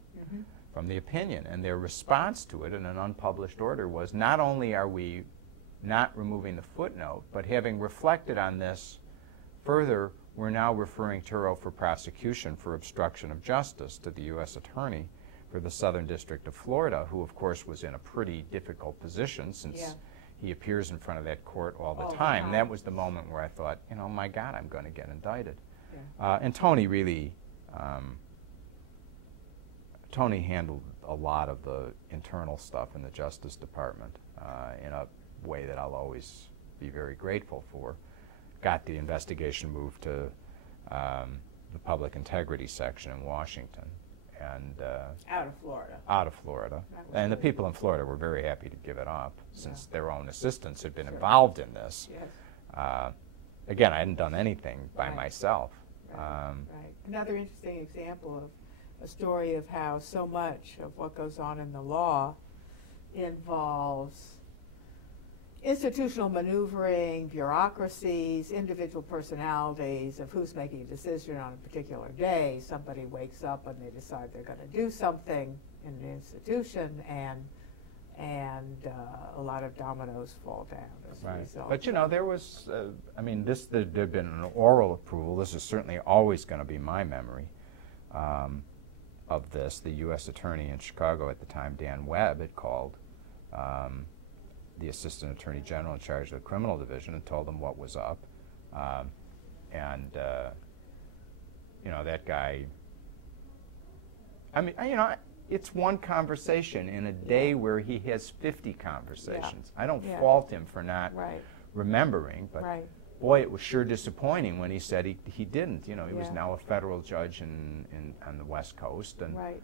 from the opinion. And their response to it in an unpublished order was, not only are we not removing the footnote, but having reflected on this further, we're now referring Turow for prosecution for obstruction of justice to the U.S. Attorney for the Southern District of Florida, who, of course, was in a pretty difficult position since he appears in front of that court all the time. And that was the moment where I thought, you know, my God, I'm going to get indicted. Yeah. And Tony really, Tony handled a lot of the internal stuff in the Justice Department in a way that I'll always be very grateful for. Got the investigation moved to the Public Integrity Section in Washington. And out of Florida. Out of Florida. And the people in Florida were very happy to give it up, since their own assistants had been involved in this. Yes. Again, I hadn't done anything by myself. Right. Another interesting example of a story of how so much of what goes on in the law involves institutional maneuvering, bureaucracies, individual personalities of who's making a decision on a particular day. Somebody wakes up and they decide they're going to do something in an institution, and a lot of dominoes fall down as a result. But you know, there was, I mean, there'd been an oral approval. This is certainly always going to be my memory of this. The U.S. Attorney in Chicago at the time, Dan Webb, had called the Assistant Attorney General in charge of the Criminal Division and told him what was up. You know, that guy, I mean, you know, it's one conversation in a day where he has 50 conversations. I don't fault him for not remembering, but right. boy, it was sure disappointing when he said he didn't. You know, he was Yeah. now a federal judge on the West Coast, and Right.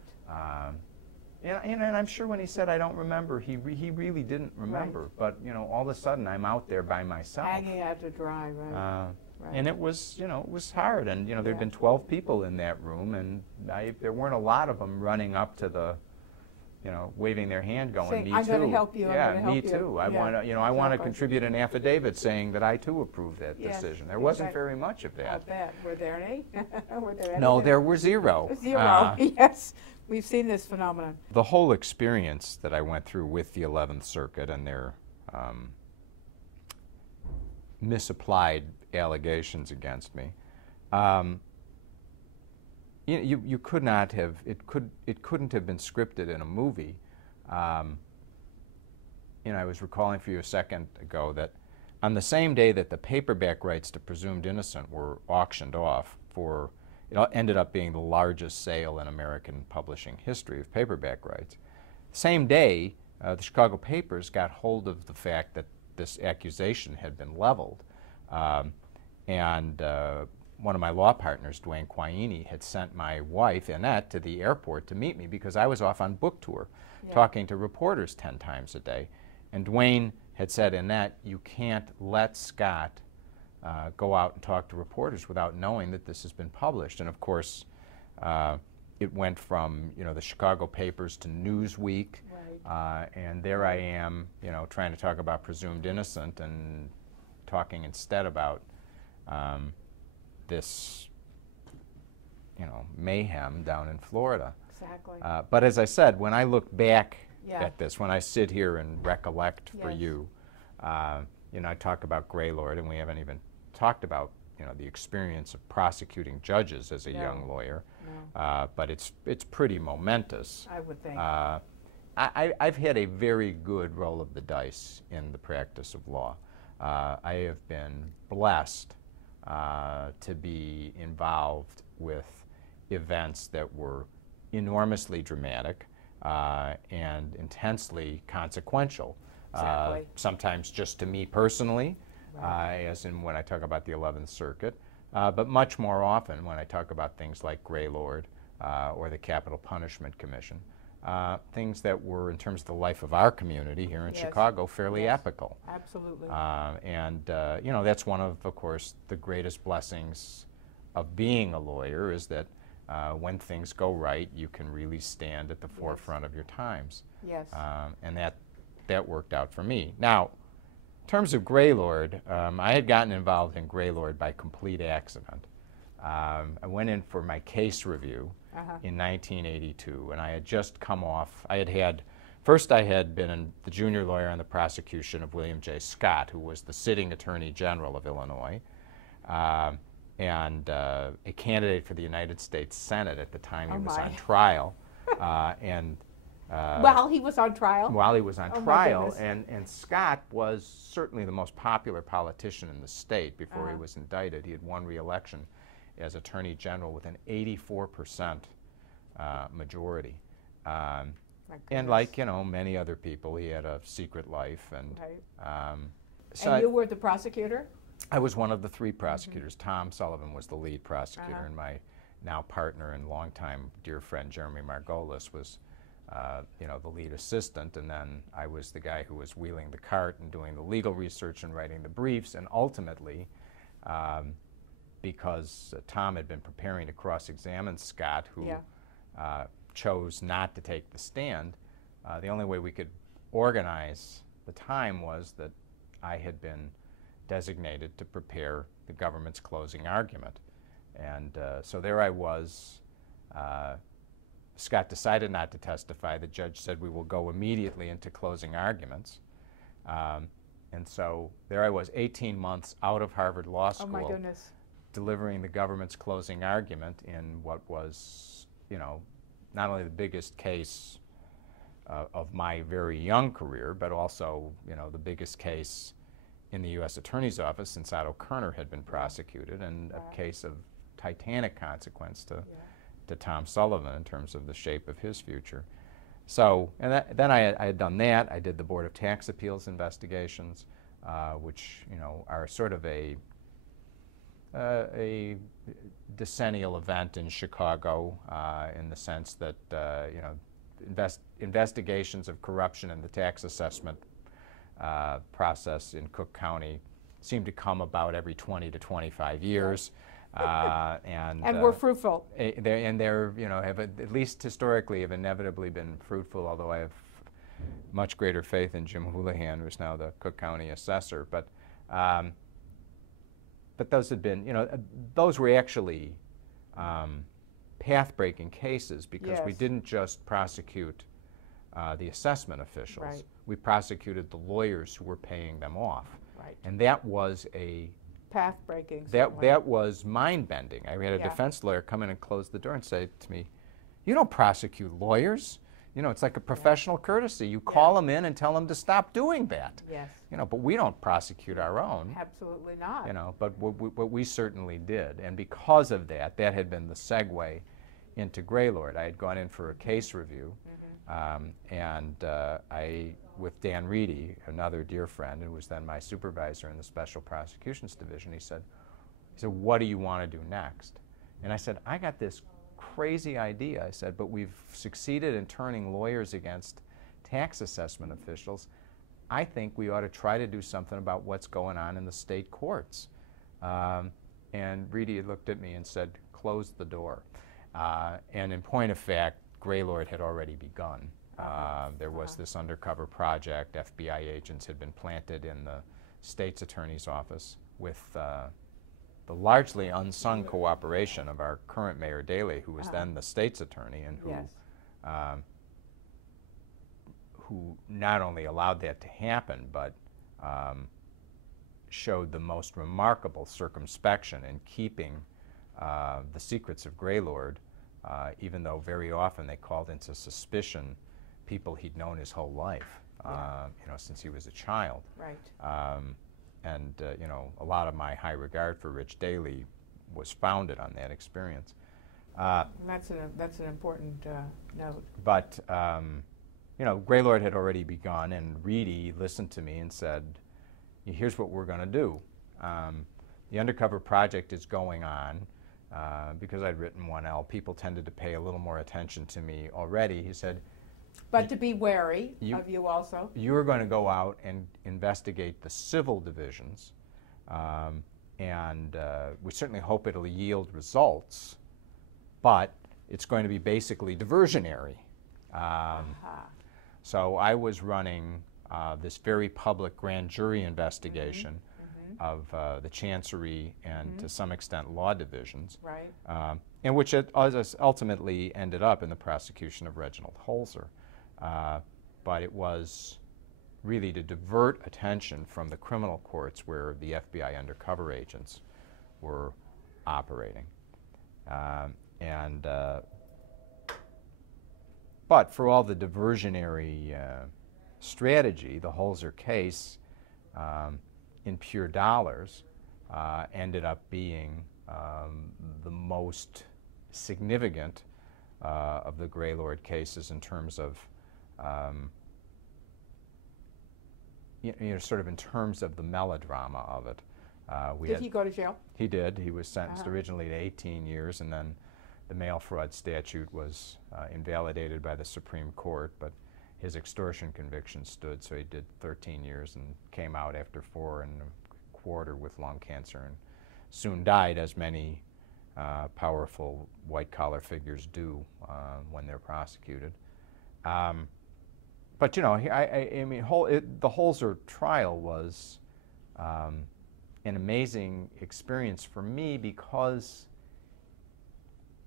and I'm sure when he said I don't remember, he really didn't remember. Right. But you know, all of a sudden I'm out there by myself. Hanging out to dry, right. Right. And it was, you know, it was hard. And, you know, there'd Yeah. been 12 people in that room, and there weren't a lot of them running up to the, you know, waving their hand going, Saying, me "I'm too. gonna help you, I'm Yeah, gonna help me you." too. I Yeah, want to, you know, I want to exactly. contribute an affidavit saying that I too approve that Yes, decision. There wasn't exactly. very much of I that. bet. Were there any? Were there any? No, there were zero. Zero. Yes. We've seen this phenomenon. The whole experience that I went through with the 11th Circuit and their misapplied allegations against me, you could not have, it couldn't have been scripted in a movie. You know, I was recalling for you a second ago that on the same day that the paperback rights to Presumed Innocent were auctioned off for, it ended up being the largest sale in American publishing history of paperback rights. Same day, the Chicago papers got hold of the fact that this accusation had been leveled. And one of my law partners, Dwayne Quiini, had sent my wife, Annette, to the airport to meet me because I was off on book tour, talking to reporters 10 times a day. And Dwayne had said, Annette, you can't let Scott go out and talk to reporters without knowing that this has been published. And of course, it went from, you know, the Chicago papers to Newsweek, Right. and there I am, you know, trying to talk about Presumed Innocent and talking instead about this, you know, mayhem down in Florida. Exactly. But as I said, when I look back Yeah. at this, when I sit here and recollect for Yes. you, you know, I talk about Greylord, and we haven't even talked about, you know, the experience of prosecuting judges as a No. young lawyer. No. But it's pretty momentous. I would think. I've had a very good roll of the dice in the practice of law. I have been blessed to be involved with events that were enormously dramatic and intensely consequential. Exactly. Sometimes just to me personally, as in when I talk about the 11th Circuit, but much more often when I talk about things like Greylord or the Capital Punishment Commission, things that were, in terms of the life of our community here in Yes. Chicago, fairly Yes. epical. Absolutely. You know, that's one of course, the greatest blessings of being a lawyer is that when things go right, you can really stand at the forefront of your times. Yes. And that worked out for me. Now, in terms of Greylord, I had gotten involved in Greylord by complete accident. I went in for my case review in 1982, and I had just come off, first I had been the junior lawyer on the prosecution of William J. Scott, who was the sitting Attorney General of Illinois, and a candidate for the United States Senate at the time he was on trial. While he was on trial? While he was on Oh, my trial, goodness. and Scott was certainly the most popular politician in the state before he was indicted. He had won re-election as Attorney General with an 84% majority. And like, you know, many other people, he had a secret life. And, Right. so And you were the prosecutor? I was one of the three prosecutors. Tom Sullivan was the lead prosecutor, and my now partner and longtime dear friend Jeremy Margolis was you know, the lead assistant, and then I was the guy who was wheeling the cart and doing the legal research and writing the briefs, and ultimately, because Tom had been preparing to cross-examine Scott, who chose not to take the stand, the only way we could organize the time was that I had been designated to prepare the government's closing argument. And so there I was. Scott decided not to testify. The judge said we will go immediately into closing arguments. And so there I was, 18 months out of Harvard Law School, Oh my goodness. delivering the government's closing argument in what was, you know, not only the biggest case of my very young career, but also, you know, the biggest case in the U.S. Attorney's Office since Otto Kerner had been prosecuted, and a case of titanic consequence to Tom Sullivan in terms of the shape of his future. So, and then I had done that. I did the Board of Tax Appeals investigations. which are sort of a decennial event in Chicago, in the sense that investigations of corruption in the tax assessment process in Cook County seem to come about every 20 to 25 years. And we're fruitful. They're have at least historically have inevitably been fruitful, although I have much greater faith in Jim Houlihan, who's now the Cook County assessor. But those had been, those were actually path-breaking cases, because we didn't just prosecute the assessment officials. Right. We prosecuted the lawyers who were paying them off. Right. And that was a path-breaking. That was mind-bending. I had a defense lawyer come in and close the door and say to me, "You don't prosecute lawyers. It's like a professional courtesy. You call them in and tell them to stop doing that. Yes. But we don't prosecute our own. Absolutely not. But what we certainly did, and because of that, that had been the segue into Greylord. I had gone in for a case review, and I, with Dan Reedy, another dear friend, who was then my supervisor in the Special Prosecutions Division, he said, "What do you want to do next?" And I said, "I got this crazy idea." I said, "But we've succeeded in turning lawyers against tax assessment officials. I think we ought to try to do something about what's going on in the state courts." And Reedy looked at me and said, "Close the door." And in point of fact, Greylord had already begun. There was this undercover project. FBI agents had been planted in the state's attorney's office with the largely unsung cooperation of our current Mayor Daley, who was then the state's attorney, and who not only allowed that to happen, but showed the most remarkable circumspection in keeping the secrets of Greylord, even though very often they called into suspicion people he'd known his whole life, since he was a child. Right. And a lot of my high regard for Rich Daley was founded on that experience. That's an important note. But Greylord had already begun, and Reedy listened to me and said, "Here's what we're going to do. The undercover project is going on." Because I'd written 1L, people tended to pay a little more attention to me already. He said, "But to be wary of you also. You're going to go out and investigate the civil divisions, and we certainly hope it'll yield results, but it's going to be basically diversionary." So I was running this very public grand jury investigation of the Chancery and to some extent law divisions, right. In which it ultimately ended up in the prosecution of Reginald Holzer. But it was really to divert attention from the criminal courts where the FBI undercover agents were operating. But for all the diversionary strategy, the Holzer case, in pure dollars, ended up being the most significant of the Greylord cases in terms of, sort of in terms of the melodrama of it. Did he go to jail? He did. He was sentenced originally to 18 years, and then the mail fraud statute was invalidated by the Supreme Court, but his extortion conviction stood, so he did 13 years and came out after 4 1/4 with lung cancer, and soon died, as many powerful white-collar figures do when they're prosecuted. But the Holzer trial was an amazing experience for me because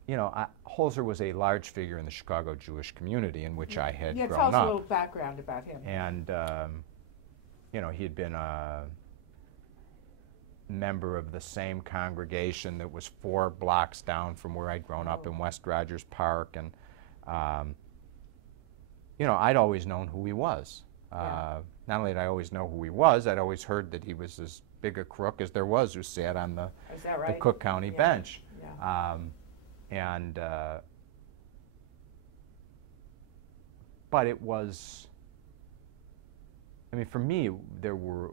Holzer was a large figure in the Chicago Jewish community in which I had grown up. Tell us a little background about him. And, he had been a member of the same congregation that was 4 blocks down from where I'd grown up in West Rogers Park. And, I'd always known who he was. Not only did I always know who he was, I'd always heard that he was as big a crook as there was who sat on the Cook County bench. But it was, for me, there were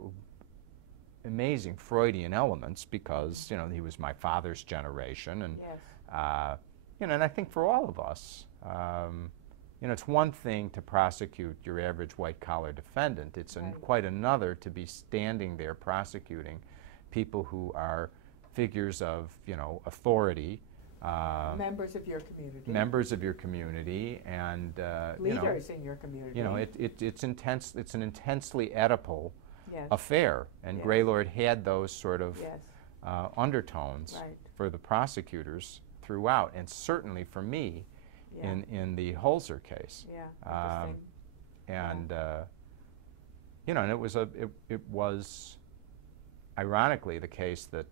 amazing Freudian elements because, you know, he was my father's generation, and Yes. you know, and I think for all of us, you know, it's one thing to prosecute your average white-collar defendant. It's Right. quite another to be standing there prosecuting people who are figures of, you know, authority, Members of your community. members of your community, and Leaders in your community. you know, it's intense. It's an intensely Oedipal Yes. affair, and Yes. Greylord had those sort of Yes. undertones Right. for the prosecutors throughout, and certainly for me Yeah. in the Holzer case. Yeah. Um, Interesting. and you know, and it was ironically the case that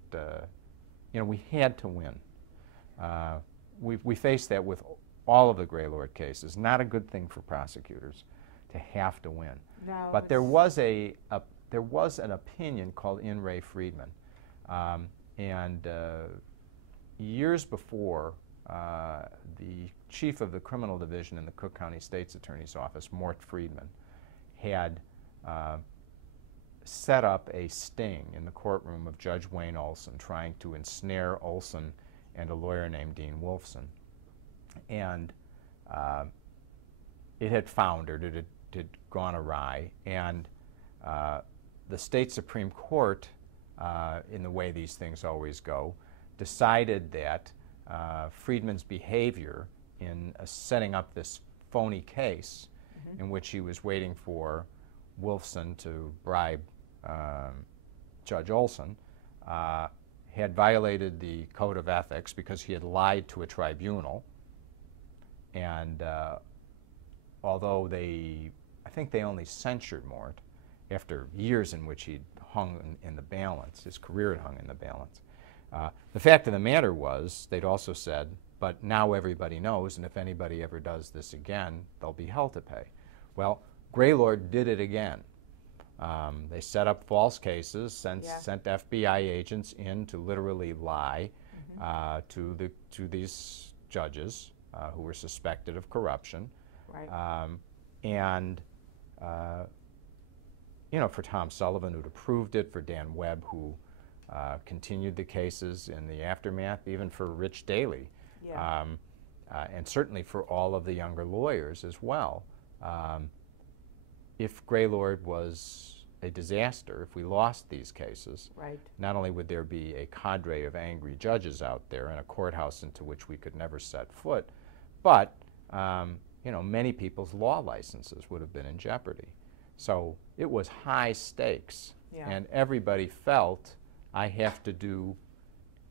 you know, we had to win. We faced that with all of the Greylord cases. Not a good thing for prosecutors to have to win. No, But there was there was an opinion called In re Friedman, and years before, the chief of the criminal division in the Cook County State's Attorney's Office, Mort Friedman, had set up a sting in the courtroom of Judge Wayne Olson, trying to ensnare Olson and a lawyer named Dean Wolfson. And it had foundered, it had gone awry, and the state Supreme Court, in the way these things always go, decided that Friedman's behavior in setting up this phony case in which he was waiting for Wolfson to bribe Judge Olson had violated the code of ethics because he had lied to a tribunal. And although I think they only censured Mort after years in which he'd hung in the balance, his career had hung in the balance. The fact of the matter was, they'd also said, but now everybody knows, and if anybody ever does this again, they'll be hell to pay. Well, Greylord did it again. They set up false cases, sent FBI agents in to literally lie to these judges who were suspected of corruption. Right. And you know, for Tom Sullivan, who'd approved it, for Dan Webb, who continued the cases in the aftermath, even for Rich Daley, Yeah. and certainly for all of the younger lawyers as well. If Greylord was a disaster, if we lost these cases, Right. not only would there be a cadre of angry judges out there and a courthouse into which we could never set foot, but you know, many people's law licenses would have been in jeopardy. So it was high stakes, Yeah. and everybody felt, I have to do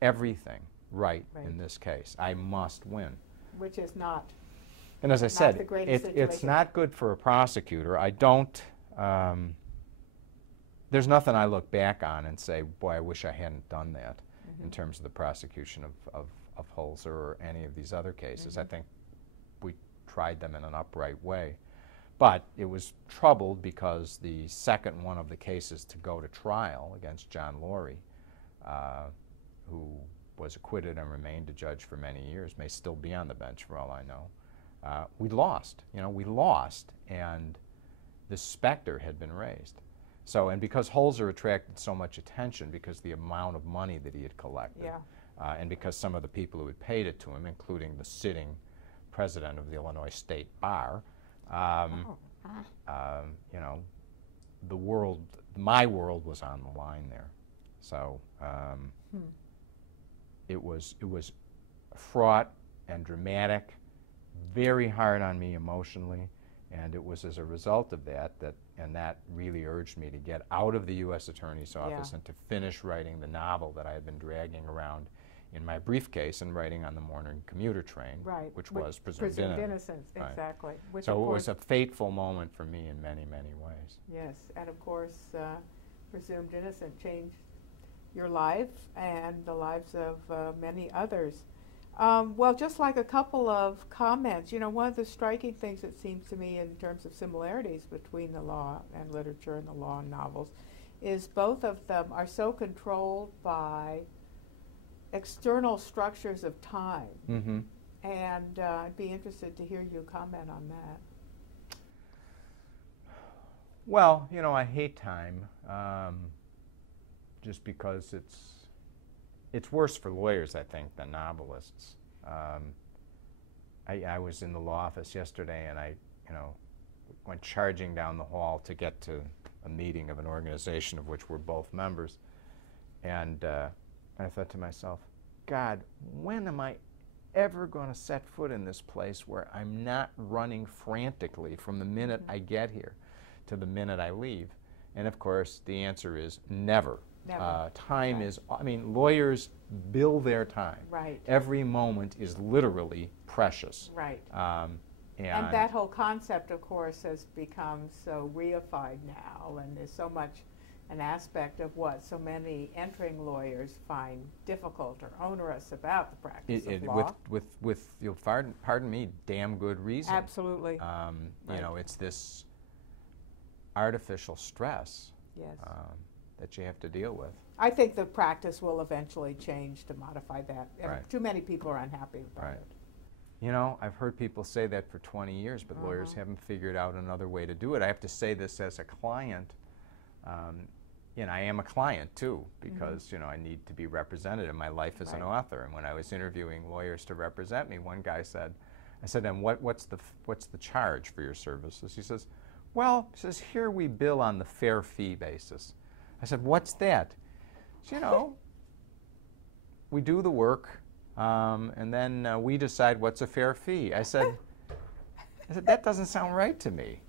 everything right in this case. I must win. Which is not. And as I said, the greatest it's situation. not good for a prosecutor. I don't, there's nothing I look back on and say, boy, I wish I hadn't done that in terms of the prosecution of Holzer or any of these other cases. I think we tried them in an upright way. But it was troubled because the second one of the cases to go to trial against John Laurie, who was acquitted and remained a judge for many years, may still be on the bench for all I know. We lost, and the specter had been raised. So, and because Holzer attracted so much attention because the amount of money that he had collected, and because some of the people who had paid it to him, including the sitting president of the Illinois State Bar, you know, my world was on the line there. So it was fraught and dramatic, very hard on me emotionally, and it was as a result of that that really urged me to get out of the U.S. Attorney's Office and to finish writing the novel that I had been dragging around in my briefcase and writing on the morning commuter train, which was Presumed Innocence. Right. Exactly. Which so it was a fateful moment for me in many, many ways. Yes, and of course, Presumed Innocent changed your life and the lives of many others. Well, just like a couple of comments, you know, one of the striking things that seems to me in terms of similarities between the law and literature and the law and novels is both of them are so controlled by external structures of time. Mm-hmm. And I'd be interested to hear you comment on that. Well, you know, I hate time. just because it's worse for lawyers, I think, than novelists. I was in the law office yesterday, and I went charging down the hall to get to a meeting of an organization of which we're both members, and I thought to myself, God, when am I ever going to set foot in this place where I'm not running frantically from the minute I get here to the minute I leave? And of course, the answer is never. Never. Time Right. is, lawyers bill their time. Right. Every moment is literally precious. Right. And that whole concept, of course, has become so reified now, and there's so much an aspect of what so many entering lawyers find difficult or onerous about the practice of law. with you'll pardon me, damn good reason. Absolutely. Right. It's this artificial stress Yes. that you have to deal with. I think the practice will eventually change to modify that. Right. Too many people are unhappy about Right. it. I've heard people say that for 20 years, but lawyers haven't figured out another way to do it. I have to say this as a client. I am a client too, because I need to be represented in my life as an author. And when I was interviewing lawyers to represent me, one guy said, I said, "And what's the charge for your services?" He says, "Here we bill on the fair fee basis." I said, "What's that?" He said, we do the work, and then we decide what's a fair fee. I said, that doesn't sound right to me.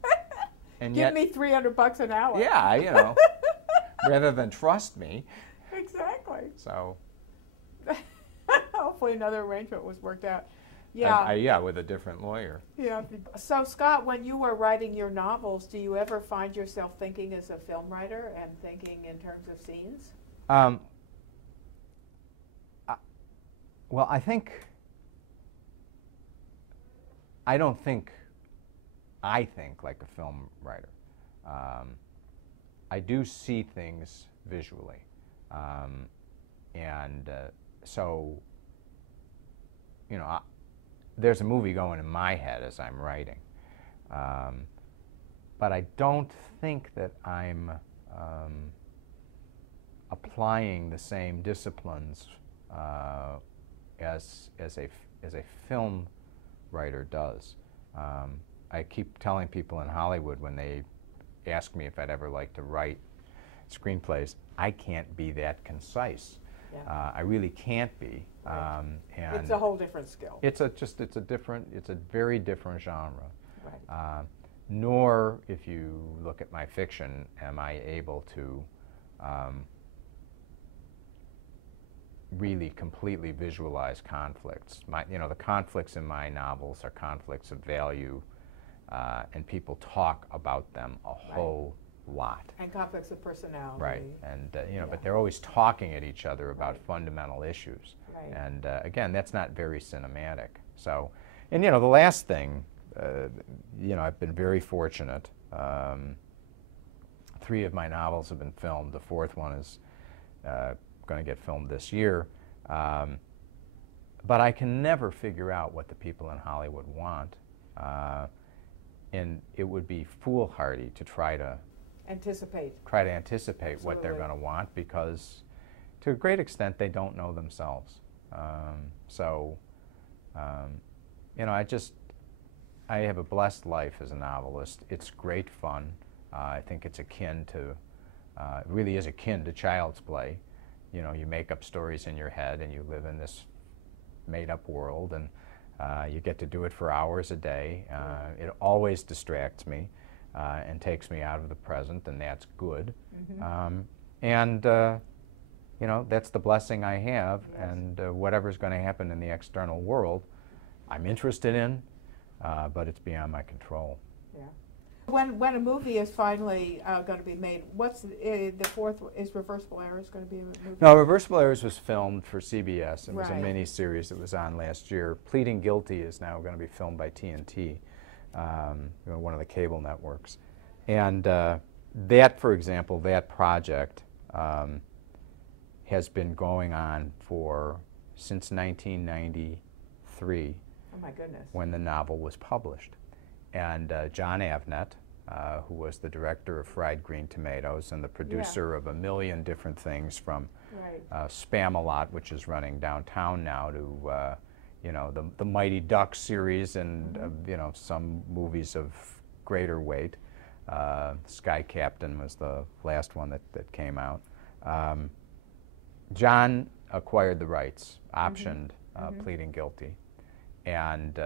And Give me $300 an hour. Yeah, rather than trust me. Exactly. So. Hopefully another arrangement was worked out. Yeah. With a different lawyer. Yeah. So, Scott, when you were writing your novels, do you ever find yourself thinking as a film writer and thinking in terms of scenes? Well, I think like a film writer. I do see things visually. So, there's a movie going in my head as I'm writing. But I don't think that I'm applying the same disciplines as a film writer does. I keep telling people in Hollywood when they ask me if I'd ever like to write screenplays, I can't be that concise. Yeah. I really can't be. Right. And it's a whole different skill. It's a very different genre. Right. Nor, if you look at my fiction, am I able to really completely visualize conflicts. The conflicts in my novels are conflicts of value, and people talk about them a whole lot. And conflicts of personality. Right, and but they're always talking at each other about fundamental issues. Right. And again, that's not very cinematic. So, and the last thing, I've been very fortunate. 3 of my novels have been filmed. The 4th one is going to get filmed this year. But I can never figure out what the people in Hollywood want. And it would be foolhardy to try to anticipate Absolutely. What they're going to want, because to a great extent they don't know themselves. I have a blessed life as a novelist. It's great fun. I think it's it really is akin to child's play. You make up stories in your head and you live in this made-up world, and you get to do it for hours a day. It always distracts me and takes me out of the present, and that's good. That's the blessing I have. Yes. And whatever's going to happen in the external world, I'm interested in, but it's beyond my control. Yeah. When a movie is finally going to be made, what's the 4th? Is Reversible Errors going to be a movie? No, Reversible Errors was filmed for CBS. It was a Right. mini-series that was on last year. Pleading Guilty is now going to be filmed by TNT, one of the cable networks. And that, for example, that project has been going on since 1993. Oh my goodness. When the novel was published. And John Avnet, who was the director of Fried Green Tomatoes and the producer of a million different things, from Spam-A-Lot, which is running downtown now, to you know, the Mighty Ducks series, and you know, some movies of greater weight. Sky Captain was the last one that came out. John acquired the rights, optioned pleading guilty, and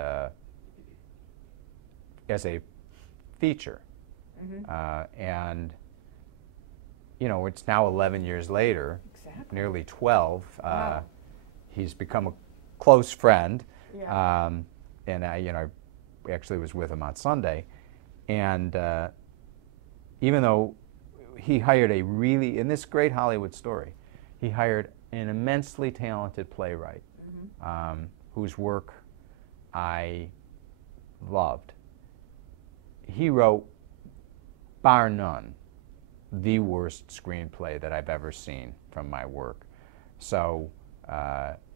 as a feature. And you know, it's now 11 years later, nearly 12. He's become a close friend, and I, you know, I actually was with him on Sunday, and even though he hired a really, in this great Hollywood story, he hired an immensely talented playwright whose work I loved. He wrote, bar none, the worst screenplay that I've ever seen from my work. So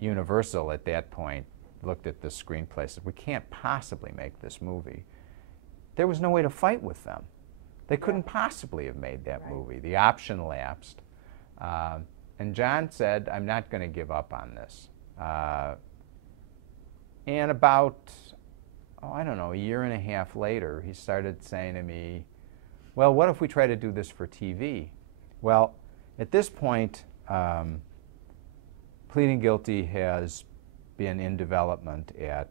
Universal at that point looked at the screenplay and said, we can't possibly make this movie. There was no way to fight with them. They couldn't possibly have made that movie. The option lapsed. And John said, I'm not going to give up on this. And about, I don't know, a year and a half later, he started saying to me, well, what if we try to do this for TV? Well, at this point, Pleading Guilty has been in development at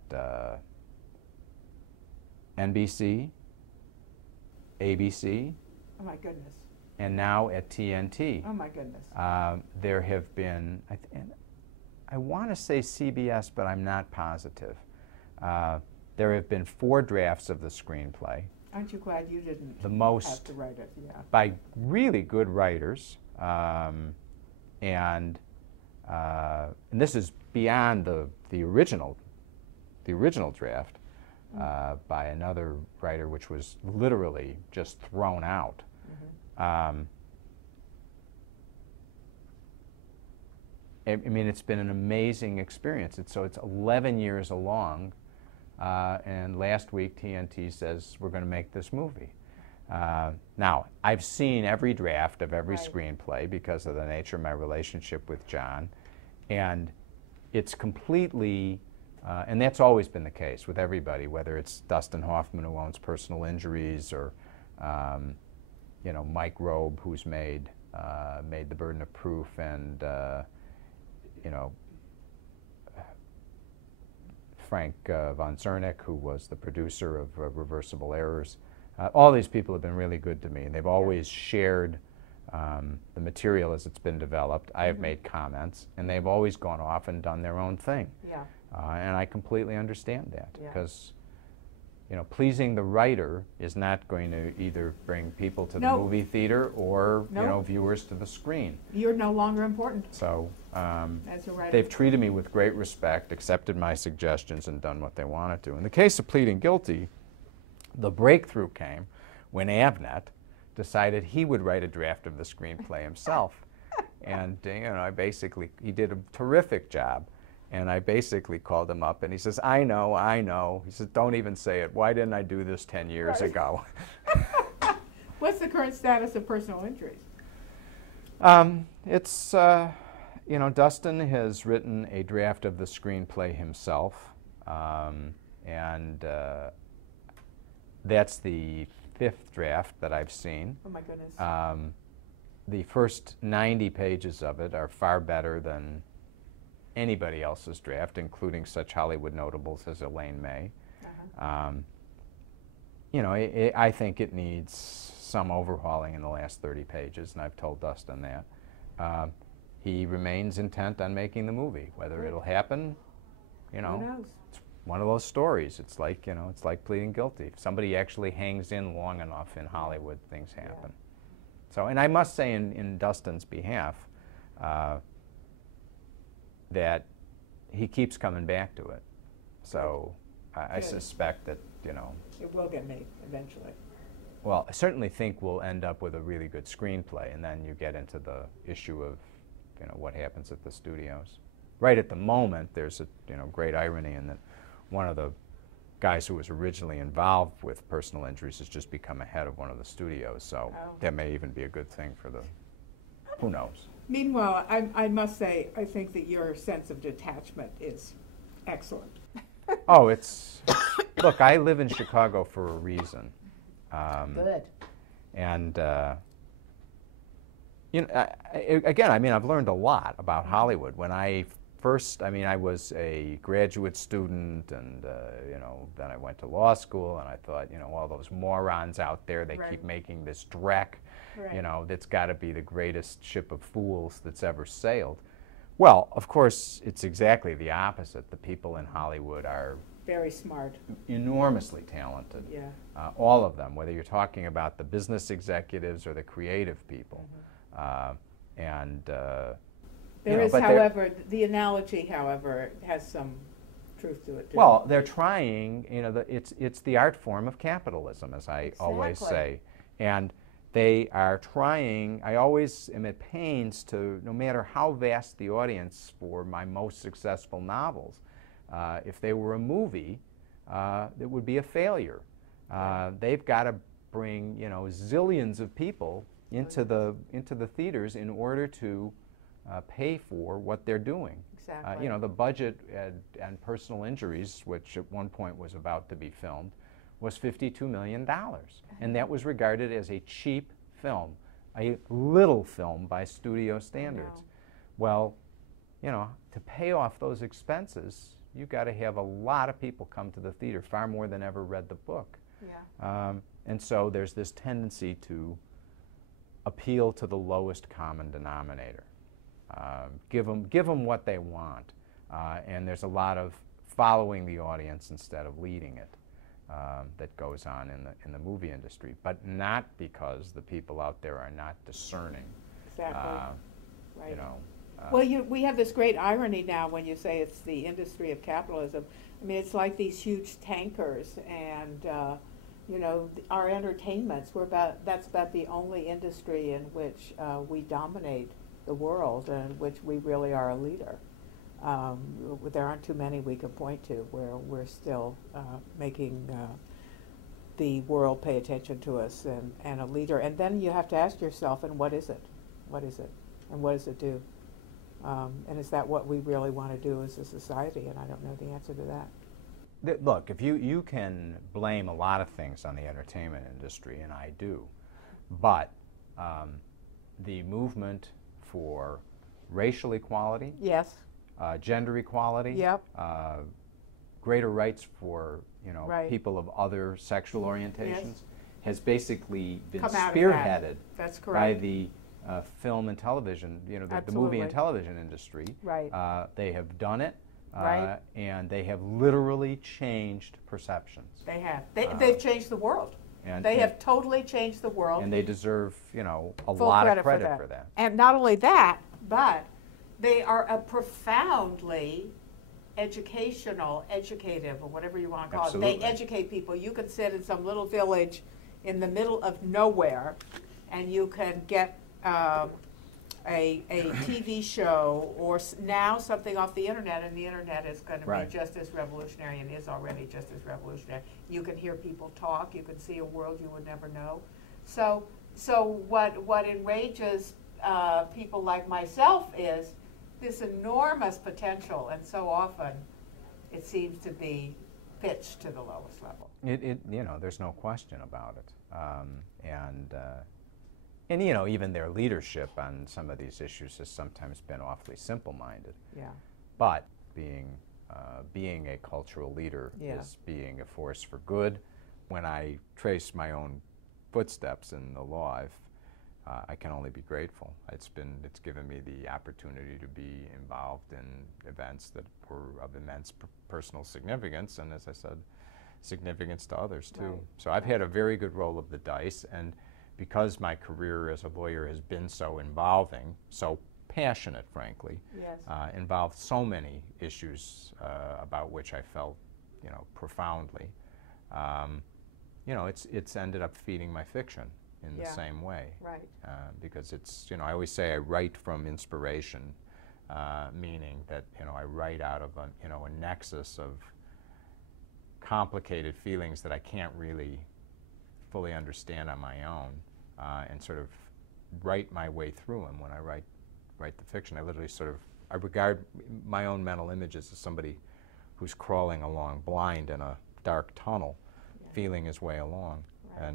NBC, ABC. Oh my goodness. And now at TNT. Oh my goodness. There have been, I want to say CBS, but I'm not positive. There have been 4 drafts of the screenplay. Aren't you glad you didn't have to write it? By really good writers, and this is beyond the original draft by another writer, which was literally just thrown out. I mean, it's been an amazing experience. So it's 11 years along, and last week TNT says we're going to make this movie. Now, I've seen every draft of every screenplay because of the nature of my relationship with John, and it's completely, and that's always been the case with everybody, whether it's Dustin Hoffman, who owns Personal Injuries, or you know, Mike Robe, who's made The Burden of Proof, and you know, Frank von Zernick, who was the producer of Reversible Errors. All these people have been really good to me, and they've always shared the material as it's been developed. I have made comments, and they've always gone off and done their own thing. And I completely understand that, because you know, pleasing the writer is not going to either bring people to the movie theater or you know, viewers to the screen. You're no longer important. So as a writer, they've treated me with great respect, accepted my suggestions, and done what they wanted to. In the case of Pleading Guilty, the breakthrough came when Avnet decided he would write a draft of the screenplay himself. And you know, he did a terrific job. And I basically called him up, and he says, I know. He says, don't even say it. Why didn't I do this 10 years ago? What's the current status of Personal Injuries? It's, you know, Dustin has written a draft of the screenplay himself, and that's the 5th draft that I've seen. Oh my goodness. The first 90 pages of it are far better than anybody else's draft, including such Hollywood notables as Elaine May. You know, I think it needs some overhauling in the last 30 pages, and I've told Dustin that. He remains intent on making the movie. Whether it'll happen, you know, who knows? It's one of those stories. It's like, you know, it's like Pleading Guilty. If somebody actually hangs in long enough in Hollywood, things happen. So, and I must say in Dustin's behalf, that he keeps coming back to it. So I suspect that, you know, it will get made eventually. Well, I certainly think we'll end up with a really good screenplay, and then you get into the issue of, you know, what happens at the studios. Right at the moment, there's a, you know, great irony in that one of the guys who was originally involved with personal injuries has just become a head of one of the studios. So that may even be a good thing for the, who knows. Meanwhile, I must say, I think that your sense of detachment is excellent. Oh, it's, look, I live in Chicago for a reason. Good. And, you know, again, I mean, I've learned a lot about Hollywood. When I first, I mean, I was a graduate student, and, you know, then I went to law school, and I thought, you know, all those morons out there, they keep making this dreck, you know, that's got to be the greatest ship of fools that's ever sailed. Well, of course, it's exactly the opposite. The people in Hollywood are very smart, enormously talented. Yeah. All of them, whether you're talking about the business executives or the creative people. There is, however, the analogy, however, has some truth to it too. Well, they're trying, you know, it's the art form of capitalism, as I always say. And they are trying, I always am at pains to, no matter how vast the audience for my most successful novels, if they were a movie, it would be a failure. They've got to bring, you know, zillions of people into the theaters in order to pay for what they're doing. Exactly. You know, the budget and personal injuries, which at one point was about to be filmed, was $52 million. And that was regarded as a cheap film, a little film by studio standards. Well, you know, to pay off those expenses, you've got to have a lot of people come to the theater, far more than ever read the book. And so there's this tendency to appeal to the lowest common denominator. Give them what they want. And there's a lot of following the audience instead of leading it that goes on in the movie industry, but not because the people out there are not discerning. Exactly. You know. Well, we have this great irony now when you say it's the industry of capitalism. I mean, it's like these huge tankers, and you know, our entertainments. That's about the only industry in which we dominate the world, and in which we really are a leader. There aren't too many we can point to where we're still making the world pay attention to us and a leader. And then you have to ask yourself, and what is it? What is it? And what does it do? And is that what we really want to do as a society? And I don't know the answer to that. Look, if you can blame a lot of things on the entertainment industry, and I do, but the movement for racial equality, yes, gender equality, yep, greater rights for, you know, right, people of other sexual orientations, yes, has basically been come spearheaded That's by the film and television, you know, the movie and television industry. Right. They have done it, right, and they have literally changed perceptions. They have. They've changed the world. And they have totally changed the world. And they deserve, you know, a full lot of credit for that. And not only that, but they are a profoundly educative, or whatever you want to call Absolutely. it. They educate people. You can sit in some little village in the middle of nowhere, and you can get a TV show or now something off the internet, and the internet is going to right. be just as revolutionary and is already just as revolutionary. You can hear people talk. You can see a world you would never know. So what enrages people like myself is this enormous potential, and so often it seems to be pitched to the lowest level. You know, there's no question about it. And you know, even their leadership on some of these issues has sometimes been awfully simple-minded. Yeah. But being a cultural leader is being a force for good. When I trace my own footsteps in the law, I can only be grateful. It's given me the opportunity to be involved in events that were of immense personal significance, and as I said, significance to others too. Right. So I've had a very good roll of the dice, and because my career as a lawyer has been so involving, so passionate, frankly, yes. Involved so many issues about which I felt, you know, profoundly. You know, it's ended up feeding my fiction in the same way. Right. Because it's, you know, I always say I write from inspiration, meaning that, you know, I write out of a nexus of complicated feelings that I can't really fully understand on my own, and sort of write my way through them when I write the fiction. I literally I regard my own mental images as somebody who's crawling along blind in a dark tunnel, feeling his way along. Right.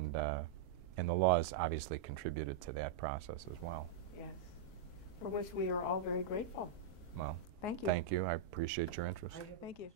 And the laws obviously contributed to that process as well. Yes, for which we are all very grateful. Well, thank you. Thank you. I appreciate your interest. Thank you.